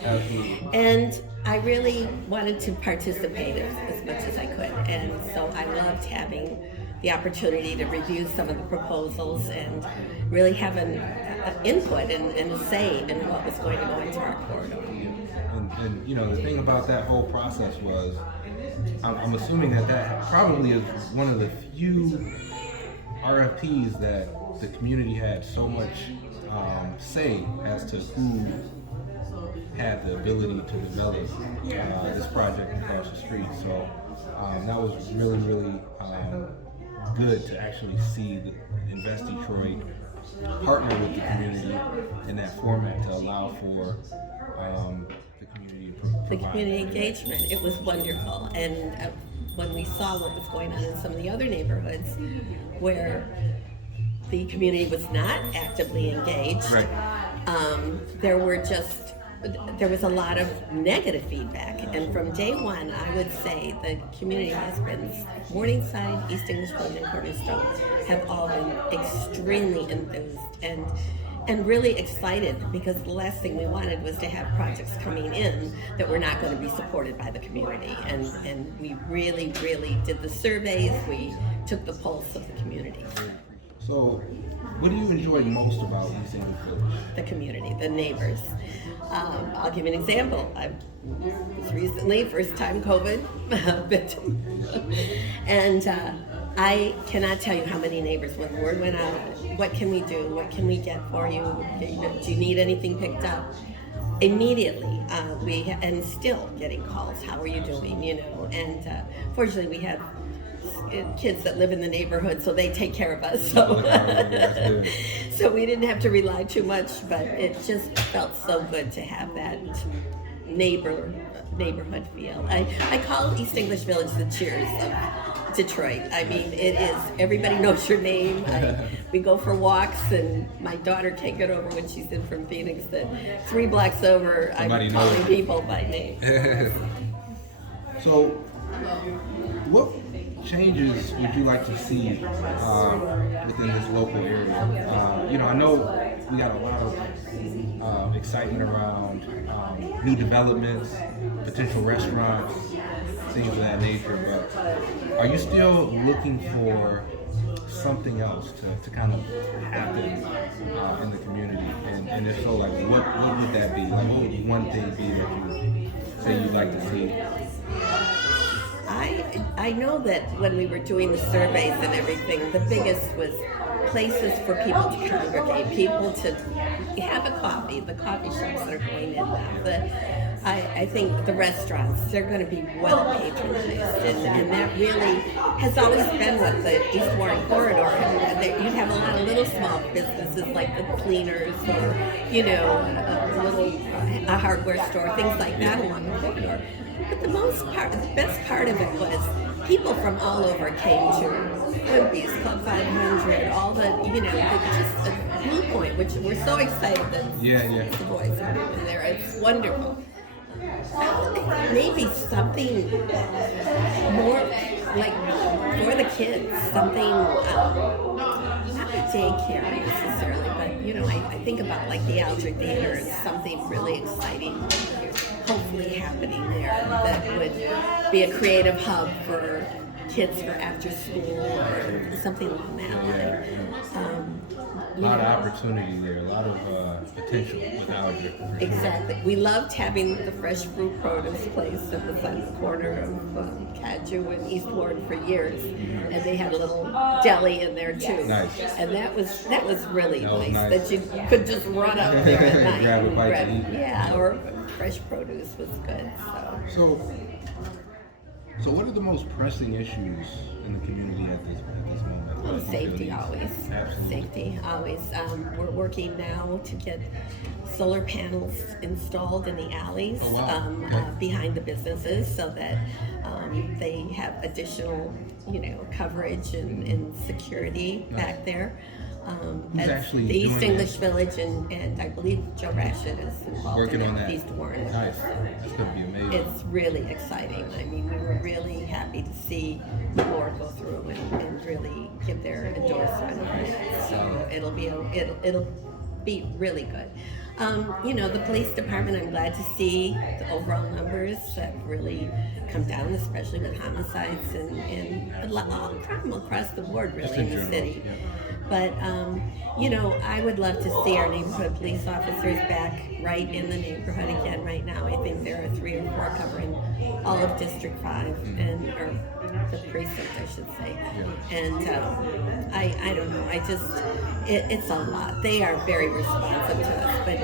And I really wanted to participate as much as I could. And so I loved having the opportunity to review some of the proposals and really have an input and a say in what was going to go into our corridor. And the thing about that whole process was I'm assuming that probably is one of the few RFPs that the community had so much say as to who had the ability to develop this project across the street. So that was really, really good to actually see the Invest Detroit partner with the community in that format to allow for the community to The provide. community engagement, it was wonderful. And when we saw what was going on in some of the other neighborhoods where the community was not actively engaged, Right. there was a lot of negative feedback. And from day one, I would say the community has been, Morningside, East English Village, and Cornerstone have all been extremely enthused and really excited, because the last thing we wanted was to have projects coming in that were not going to be supported by the community. And we really, really did the surveys, we took the pulse of the community. So, what do you enjoy most about East English Village? The community, the neighbors. I'll give you an example. I was recently, first time COVID victim. And I cannot tell you how many neighbors, when word went out, what can we do? What can we get for you? Do you need anything picked up? Immediately, and still getting calls, how are you doing, And fortunately we have kids that live in the neighborhood, so they take care of us. So we didn't have to rely too much, but it just felt so good to have that neighborhood feel. I call East English Village the Cheers of Detroit. I mean, it is, everybody knows your name. We go for walks, and my daughter can't get over when she's in from Phoenix that 3 blocks over, I'm calling people by name. So, what changes would you like to see within this local area? I know we got a lot of excitement around new developments, potential restaurants, things of that nature, but are you still looking for something else to kind of happen in the community? And if so, like what would that be? Like what would one thing be that you say you'd like to see? I know that when we were doing the surveys and everything, the biggest was places for people to congregate, people to have a coffee, the coffee shops that are going in now. I think the restaurants, they're going to be well patronized, and that really has always been what the East Warren corridor, you'd have a lot of little small businesses like the cleaners or, a hardware store, things like that along the corridor. But the best part of it was people from all over came to Wimpy's, Club 500, all the, just a Blue Point, which we're so excited that the boys are in there. It's wonderful. Maybe something more like for the kids, something, not a daycare necessarily, but I think about like the Alger Theater and something really exciting hopefully happening there that would be a creative hub for kids for after school or something along that line. A lot of opportunity there, a lot of potential with Alger. Exactly. We loved having the fresh fruit produce place that was on the corner of Caju and East Ward for years, and they had a little deli in there too. Nice. And that was really nice that you could just run up there at night. Grab a bite to eat. Yeah, or fresh produce was good. So what are the most pressing issues in the community at this moment? Well, safety always. Absolutely. Safety always. We're working now to get solar panels installed in the alleys behind the businesses so that they have additional, coverage and security back there. Who's actually the East doing English Village and I believe Joe Rashid is involved working in on it, that. East Warren. Nice. That's gonna be amazing. It's really exciting. I mean, we were really happy to see the board go through and really give their endorsement on it. So it'll be really good. The police department, I'm glad to see the overall numbers have really come down, especially with homicides and crime across the board really in the city. But, I would love to see our neighborhood police officers back right in the neighborhood again. Right now, I think there are 3 or 4 covering all of District 5, or the precinct, I should say. And I don't know, it's a lot. They are very responsive to us, but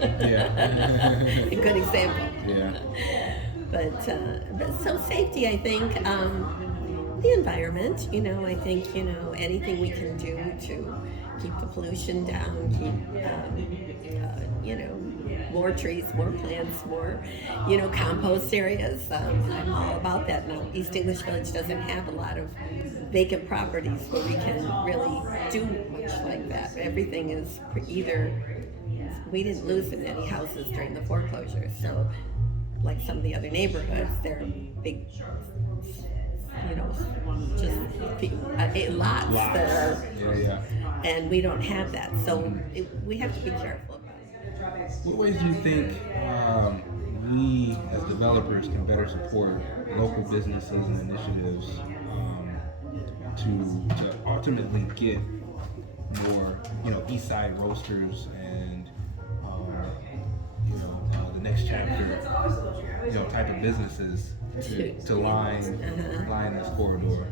it's a good example. Yeah. But so safety, I think, the environment, I think, anything we can do to keep the pollution down, keep, more trees, more plants, more, compost areas. I'm all about that now. East English Village doesn't have a lot of vacant properties where we can really do much like that. Everything is either, we didn't lose any houses during the foreclosure, so like some of the other neighborhoods, they're big, just lots that are, and we don't have that, so we have to be careful about it. What ways do you think we as developers can better support local businesses and initiatives to ultimately get more, Eastside Roasterz and the next chapter, type of businesses to line this corridor?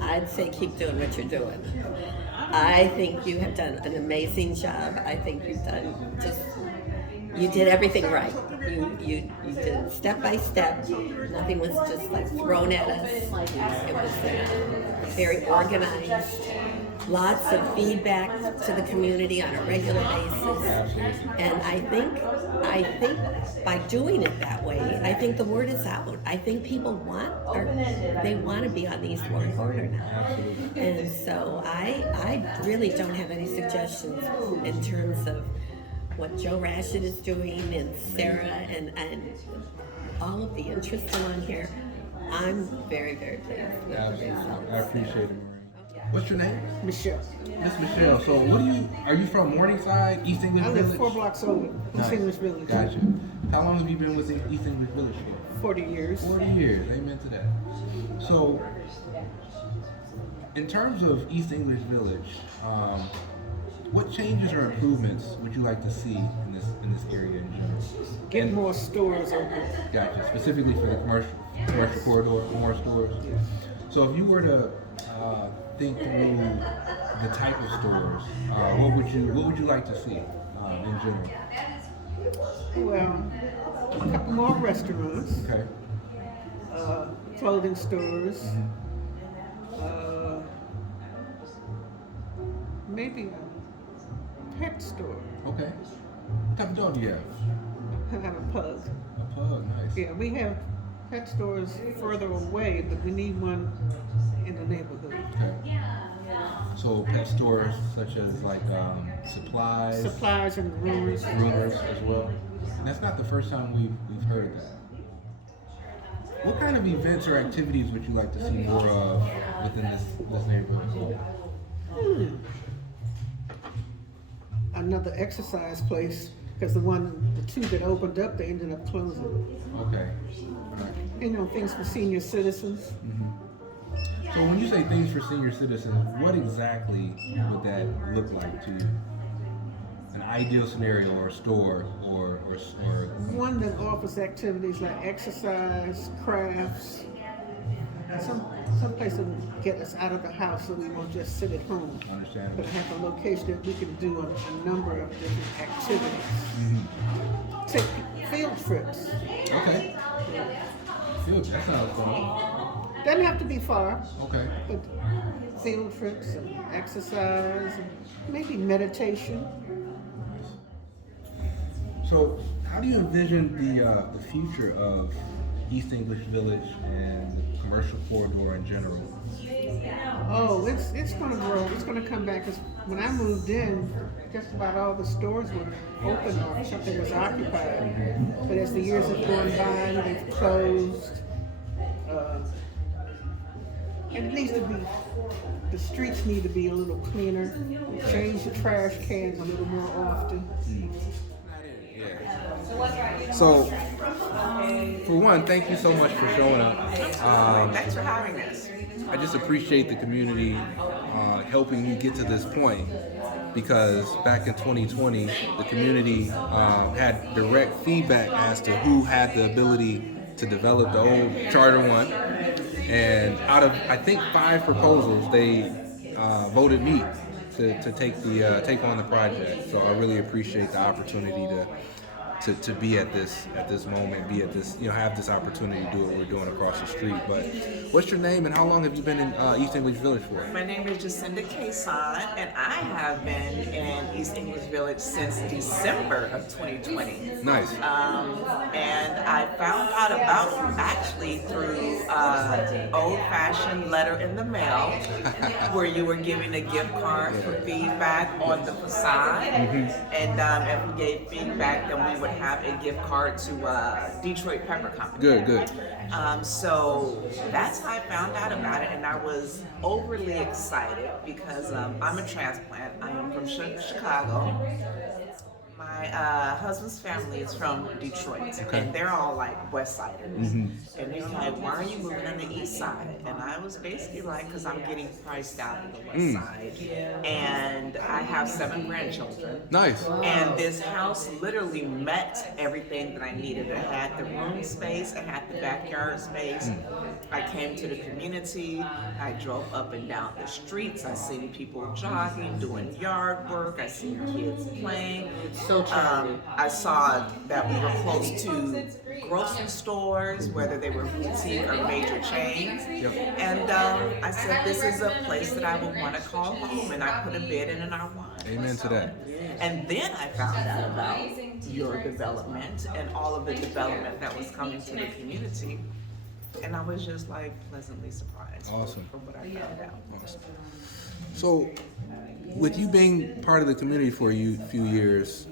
I'd say keep doing what you're doing. I think you have done an amazing job. I think you did everything right. You did it step by step. Nothing was just like thrown at us. It was very organized. Lots of feedback to the community on a regular basis. And I think by doing it that way, I think the word is out. I think people want to be on the East Warren corridor now. And so I really don't have any suggestions in terms of what Joe Rashid is doing and Sarah and all of the interests along here. I'm very, very pleased with the results. I appreciate it, Maureen. What's your name? Michelle. Miss Michelle. So are you from Morningside, East English I Village? live 4 blocks over, East English Village. Gotcha. How long have you been with East English Village for? 40 years. 40 years. Amen to that. So, in terms of East English Village, what changes or improvements would you like to see in this area in general? Get more stores open. Gotcha. Specifically for the commercial corridor, more stores. Yes. So if you were to think through the type of stores, what would you like to see in general? Well, a couple more restaurants. Okay. Clothing stores. Maybe a pet store. Okay. What type of dog do you have? I have a pug. A pug, nice. Yeah, we have pet stores further away, but we need one in the neighborhood. Okay. So pet stores such as like supplies and groomers. as well. And that's not the first time we've heard that. What kind of events or activities would you like to see more of within this neighborhood? Another exercise place, because the 2 that opened up, they ended up closing. Okay. Things for senior citizens. So when you say things for senior citizens, what exactly would that look like to you? An ideal scenario or a store or One that offers activities like exercise, crafts, some place that will get us out of the house so we won't just sit at home. Understandable. But have a location that we can do a number of different activities. Take field trips. Okay. That sounds fun. Doesn't have to be far. Okay. But field trips and exercise and maybe meditation. So, how do you envision the future of East English Village and the commercial corridor in general? Oh, it's going to grow. It's going to come back. 'Cause when I moved in, just about all the stores were open or something was occupied. But as the years have gone by, they've closed. And it needs to be, the streets need to be a little cleaner. Change the trash cans a little more often. So, for one, thank you so much for showing up. Thanks for having us. I just appreciate the community helping you get to this point, because back in 2020, the community had direct feedback as to who had the ability to develop the old Charter 1. And out of, I think, 5 proposals, they voted me to take on the project. So I really appreciate the opportunity to be at this moment, be at this, have this opportunity to do what we're doing across the street. But what's your name and how long have you been in East English Village for? My name is Jacinda Kason, and I have been in East English Village since December of 2020. Nice. And I found out about you actually through old-fashioned letter in the mail, where you were giving a gift card for feedback on the facade. And if we gave feedback, then we would have a gift card to Detroit Pepper Company. Good. So that's how I found out about it, and I was overly excited because I'm a transplant. I am from Chicago. My husband's family is from Detroit, and they're all like West Siders. And they're like, why are you moving on the East Side? And I was basically like, because I'm getting priced out of the West Side. And I have 7 grandchildren. Nice. And this house literally met everything that I needed. It had the room space, it had the backyard space. I came to the community, I drove up and down the streets, I seen people jogging, doing yard work, I seen kids playing. I saw that we were close to grocery stores, whether they were boutique or major chains. And I said, this is a place that I would want to call home, and I put a bid in and I won. Amen to that. And then I found out about your development and all of the development that was coming to the community. And I was just like pleasantly surprised from what I found out. Awesome. So, with you being part of the community for a few years,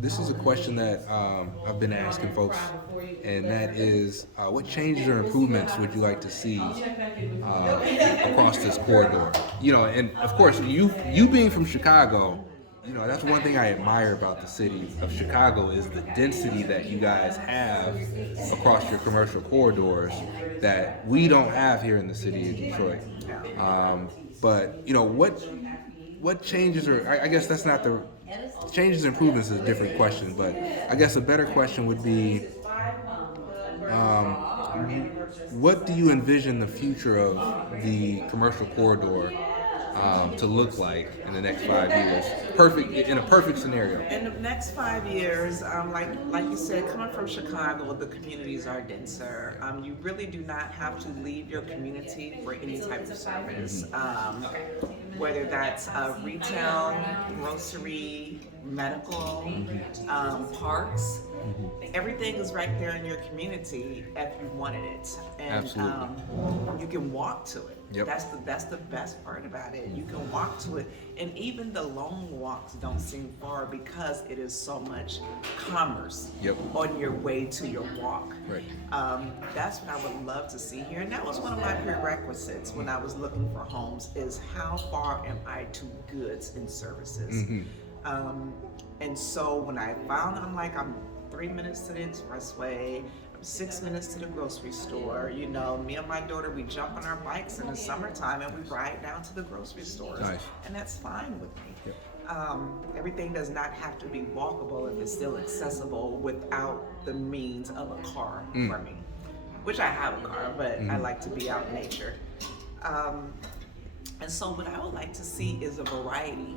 this is a question that I've been asking folks, and that is, what changes or improvements would you like to see across this corridor? And of course, you being from Chicago, that's one thing I admire about the city of Chicago is the density that you guys have across your commercial corridors that we don't have here in the city of Detroit. But what changes, or I guess that's not the changes and improvements is a different question, but I guess a better question would be, what do you envision the future of the commercial corridor to look like in the next 5 years? In a perfect scenario. In the next 5 years, like you said, coming from Chicago, the communities are denser. You really do not have to leave your community for any type of service. Whether that's retail, grocery, medical, parks. Everything is right there in your community if you wanted it, and you can walk to it. That's the best part about it. You can walk to it, and even the long walks don't seem far because it is so much commerce on your way to your walk. That's what I would love to see here, and that was one of my prerequisites when I was looking for homes: is how far am I to goods and services? And so when I found, I'm 3 minutes to the expressway, 6 minutes to the grocery store. Me and my daughter, we jump on our bikes in the summertime and we ride down to the grocery stores. And that's fine with me. Everything does not have to be walkable if it's still accessible without the means of a car for me, which I have a car, but I like to be out in nature. And so what I would like to see is a variety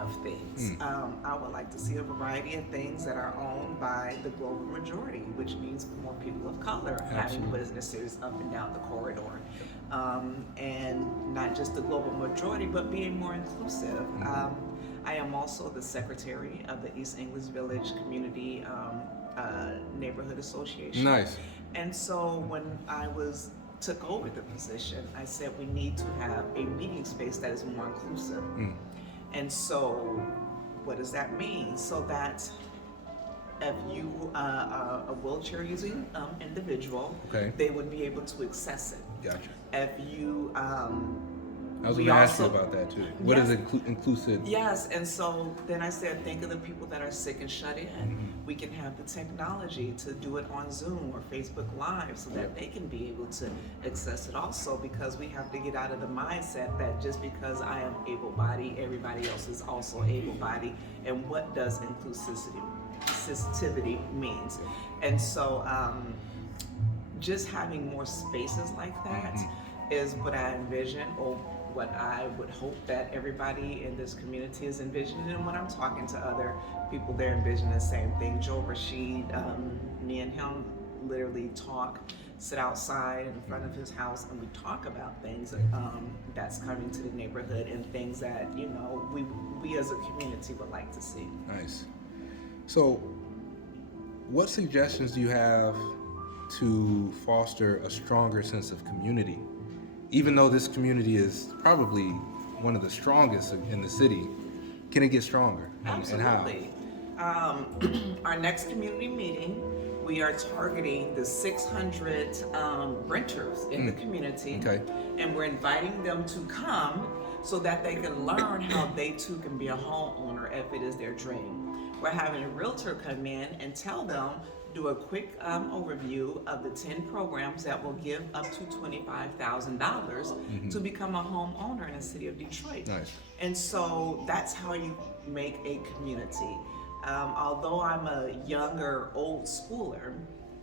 of things. I would like to see a variety of things that are owned by the global majority, which means more people of color having businesses up and down the corridor. And not just the global majority, but being more inclusive. I am also the secretary of the East English Village Community Neighborhood Association. Nice. And so when I took over the position, I said we need to have a meeting space that is more inclusive. And so, what does that mean? So that if you are a wheelchair using individual, they would be able to access it. Gotcha. If you I was We going to ask you also- about that too. What is Yes. inclusive? Yes, and so then I said, think of the people that are sick and shut in. Mm-hmm. We can have the technology to do it on Zoom or Facebook Live so that they can be able to access it also, because we have to get out of the mindset that just because I am able-bodied, everybody else is also able-bodied, and what does inclusivity means. And so just having more spaces like that is what I envision, or what I would hope that everybody in this community is envisioning. And when I'm talking to other people, they're envisioning the same thing. Joe Rashid, me and him literally sit outside in front of his house, and we talk about things that's coming to the neighborhood and things that, you know, we as a community would like to see. Nice. So, what suggestions do you have to foster a stronger sense of community? Even though this community is probably one of the strongest in the city, can it get stronger? Absolutely. Our next community meeting, we are targeting the 600 renters in the community. Okay. And we're inviting them to come so that they can learn how they too can be a homeowner if it is their dream. We're having a realtor come in and tell them, do a quick overview of the 10 programs that will give up to $25,000 to become a homeowner in the city of Detroit. Nice. And so that's how you make a community. Although I'm a younger, old schooler,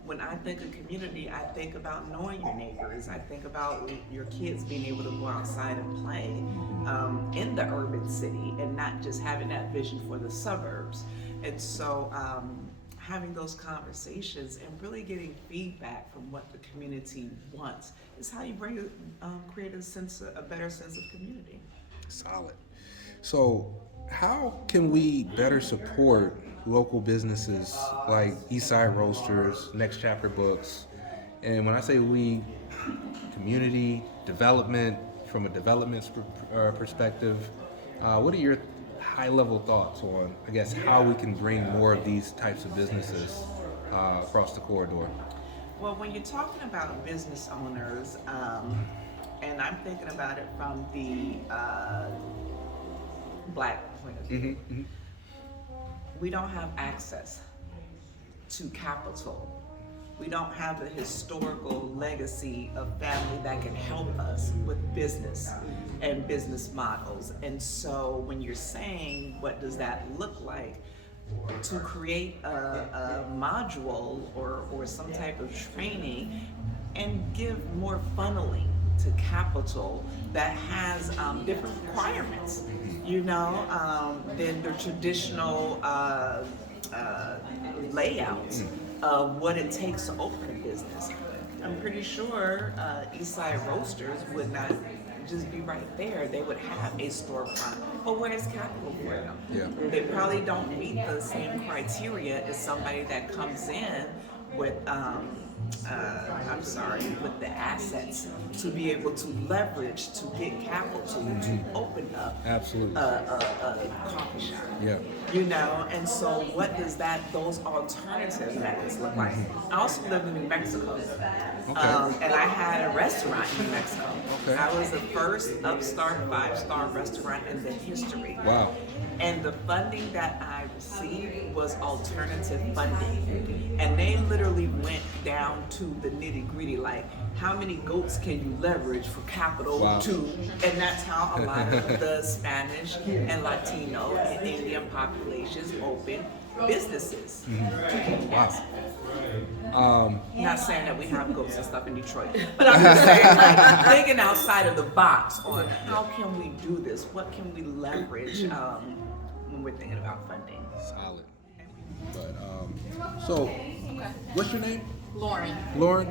when I think of community, I think about knowing your neighbors. I think about your kids being able to go outside and play in the urban city and not just having that vision for the suburbs. And so having those conversations and really getting feedback from what the community wants is how you create a better sense of community. Solid. So, how can we better support local businesses like Eastside Roasterz, Next Chapter Books? And when I say we, community development, from a development perspective, what are your high-level thoughts on, I guess, how we can bring more of these types of businesses across the corridor? Well, when you're talking about business owners, and I'm thinking about it from the Black point of view, we don't have access to capital. We don't have the historical legacy of family that can help us with business and business models. And so when you're saying, what does that look like? To create a module or some type of training and give more funneling to capital that has different requirements, you know, than the traditional layout of what it takes to open a business. I'm pretty sure Eastside Roasterz would not just be right there. They would have a storefront, but where's capital for them? Yeah. They probably don't meet the same criteria as somebody that comes in with with the assets to be able to leverage to get capital to open up Absolutely. a coffee shop. Yeah. You know, and so what does those alternative methods look like? I also lived in New Mexico, and I had a restaurant in New Mexico. Okay. I was the first upstart 5-star restaurant in the history. Wow. And the funding that I received was alternative funding. And they literally went down to the nitty-gritty, like how many goats can you leverage for capital to, and that's how a lot of the Spanish and Latino and Indian populations open businesses. Wow. Not saying that we have goats and stuff in Detroit, but I'm just saying, like, thinking outside of the box on how can we do this? What can we leverage when we're thinking about funding? Solid. But so, what's your name? Lauren. Lauren.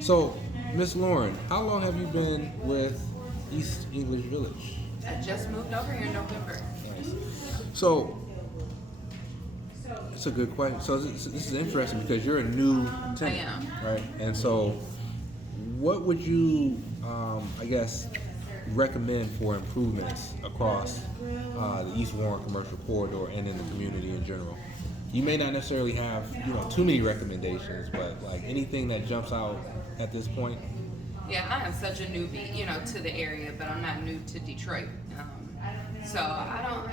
So, Miss Lauren, how long have you been with East English Village? I just moved over here in November. Nice. So, that's a good question. So this is interesting because you're a new tenant, I am. right? And so, what would you, I guess, recommend for improvements across the East Warren commercial corridor and in the community in general? You may not necessarily have, too many recommendations, but like anything that jumps out at this point. Yeah, I am such a newbie, to the area, but I'm not new to Detroit. So I don't,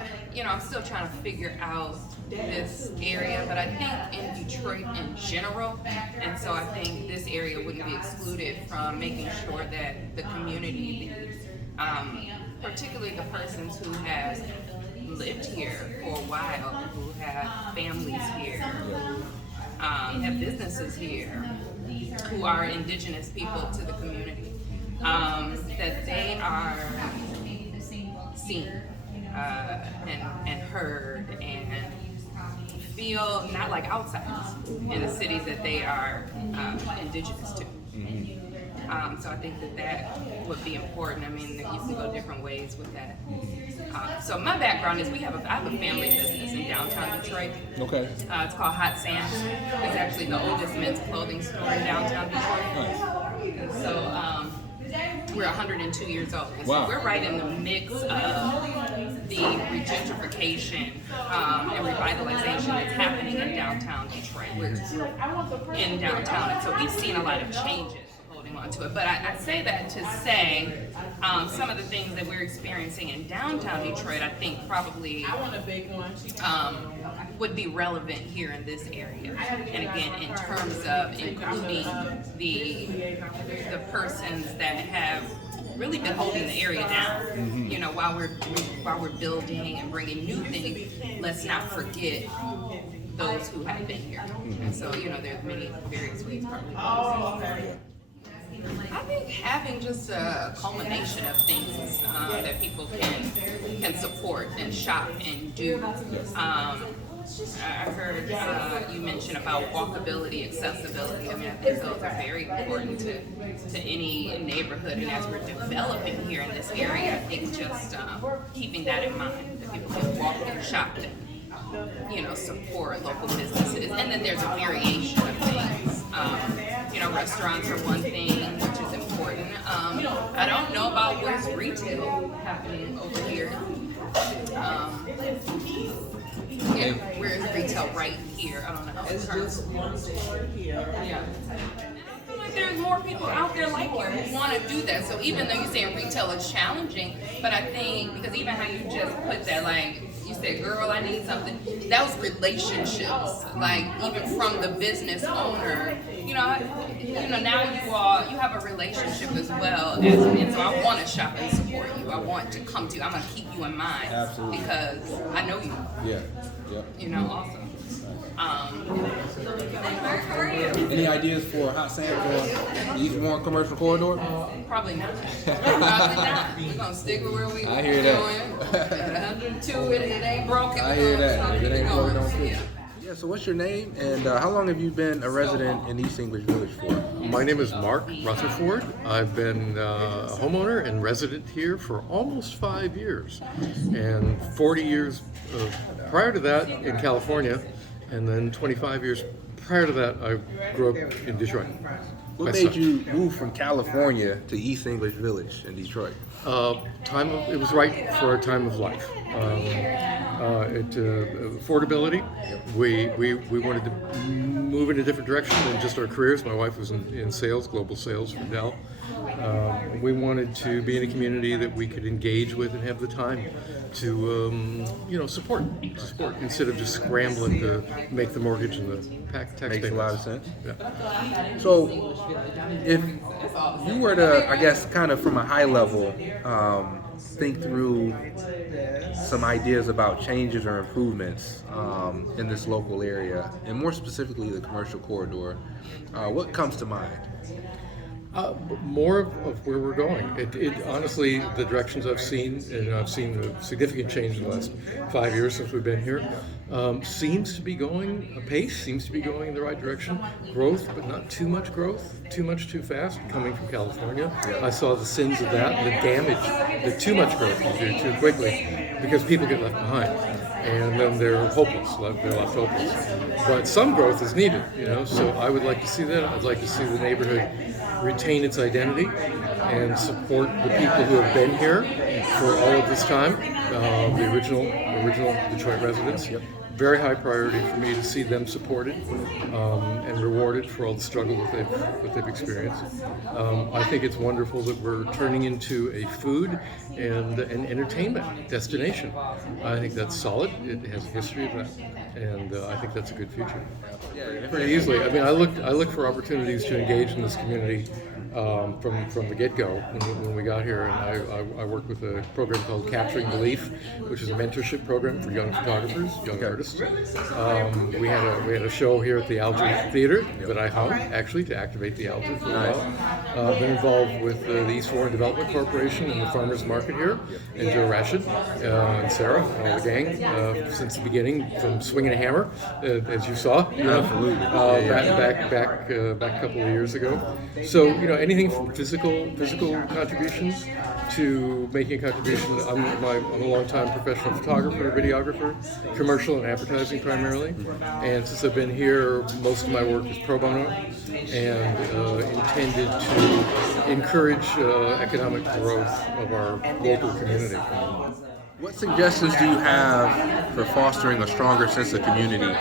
I'm still trying to figure out this area, but I think in Detroit in general, and so I think this area wouldn't be excluded from making sure that the community, particularly the persons who have lived here for a while, who have families here, who have businesses here, who are indigenous people to the community, that they are seen and heard and feel not like outsiders in the cities that they are indigenous to. So I think that would be important. I mean, you can go different ways with that. So my background is I have a family business in downtown Detroit. Okay. It's called Hot Sands. It's actually the oldest men's clothing store in downtown Detroit. So we're 102 years old. So wow. We're right in the mix of the regentrification and revitalization that's happening in downtown Detroit. We're in downtown, and so we've seen a lot of changes holding on to it. But I say that to say some of the things that we're experiencing in downtown Detroit, I think probably would be relevant here in this area. And again, in terms of including the persons that have really been holding the area down. While we're building and bringing new things, let's not forget those who have been here. And so, there's many various ways probably. I think having just a culmination of things that people can support and shop and do. I heard you mention about walkability, accessibility. I mean, I think those are very important to any neighborhood, and as we're developing here in this area, I think just keeping that in mind, that people can walk and shop and, support local businesses, and then there's a variation of things. Restaurants are one thing, which is important. I don't know about where's retail happening over here. Where's retail right here? I don't know. It's just one store here. Yeah. I feel like there's more people out there like you who want to do that. So even though you're saying retail is challenging, but I think, because even how you just put that, like, you said, girl, I need something. That was relationships, like even from the business owner. Now you have a relationship as well, and so I want to shop and support you. I want to come to you. I'm gonna keep you in mind. Absolutely. Because I know you. Yeah. Awesome. How are you? Any ideas for Hot Sands on the East Warren Commercial Corridor? Probably not. Probably not. We're gonna stick with where we I hear that. At 102, it ain't broken. I hear that. If it ain't broken, don't fix fix it. Yeah, so what's your name, and how long have you been a resident in East English Village for? My name is Mark Rutherford. I've been a homeowner and resident here for almost 5 years, and 40 years prior to that in California, and then 25 years prior to that I grew up in Detroit. What made you move from California to East English Village in Detroit? It was right for a time of life. Affordability. We wanted to move in a different direction than just our careers. My wife was in sales, global sales for Dell. We wanted to be in a community that we could engage with and have the time to support instead of just scrambling to make the mortgage and the tax payments. Makes a lot of sense. Yeah. So if you were to, I guess, kind of from a high level, think through some ideas about changes or improvements in this local area, and more specifically the commercial corridor, what comes to mind? More of where we're going. It honestly, the directions I've seen, and I've seen a significant change in the last 5 years since we've been here, seems to be going in the right direction. Growth, but not too much growth, too fast, coming from California. I saw the sins of that, and the damage that too much growth can do too quickly, because people get left behind. And then they're left hopeless. But some growth is needed, so I would like to see that. I'd like to see the neighborhood retain its identity and support the people who have been here for all of this time, the original Detroit residents. very high priority for me to see them supported and rewarded for all the struggle that they've experienced. I think it's wonderful that we're turning into a food and an entertainment destination. I think that's solid. It has a history of that, and I think that's a good future. Pretty easily. I mean, I look for opportunities to engage in this community from the get-go when we got here, and I work with a program called Capturing Belief, which is a mentorship program for young photographers, young artists. We had a show here at the Alger Theater that I hung actually to activate the Alger for a while. Been involved with the East Florida Development Corporation and the Farmers Market here, and Joe Rashid and Sarah, all the gang, since the beginning, from swinging a hammer, as you saw, Absolutely. Back a couple of years ago. So anything from physical contributions to making a contribution. I'm a long-time professional photographer, videographer, commercial and advertising primarily, and since I've been here, most of my work is pro bono and intended to encourage economic growth of our local community. What suggestions do you have for fostering a stronger sense of community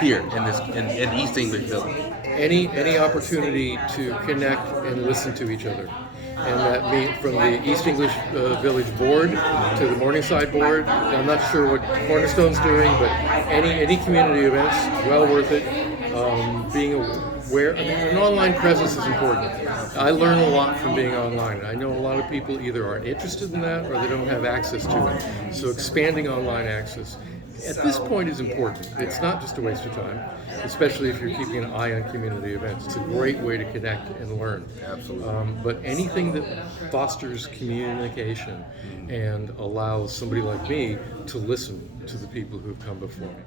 here in East English Village? Any opportunity to connect and listen to each other. And that means from the East English Village Board to the Morningside Board. I'm not sure what Cornerstone's doing, but any community events, well worth it. Being aware, an online presence is important. I learn a lot from being online. I know a lot of people either aren't interested in that or they don't have access to it. So expanding online access at this point is important. It's not just a waste of time, especially if you're keeping an eye on community events. It's a great way to connect and learn. Absolutely. But anything that fosters communication and allows somebody like me to listen to the people who've come before me.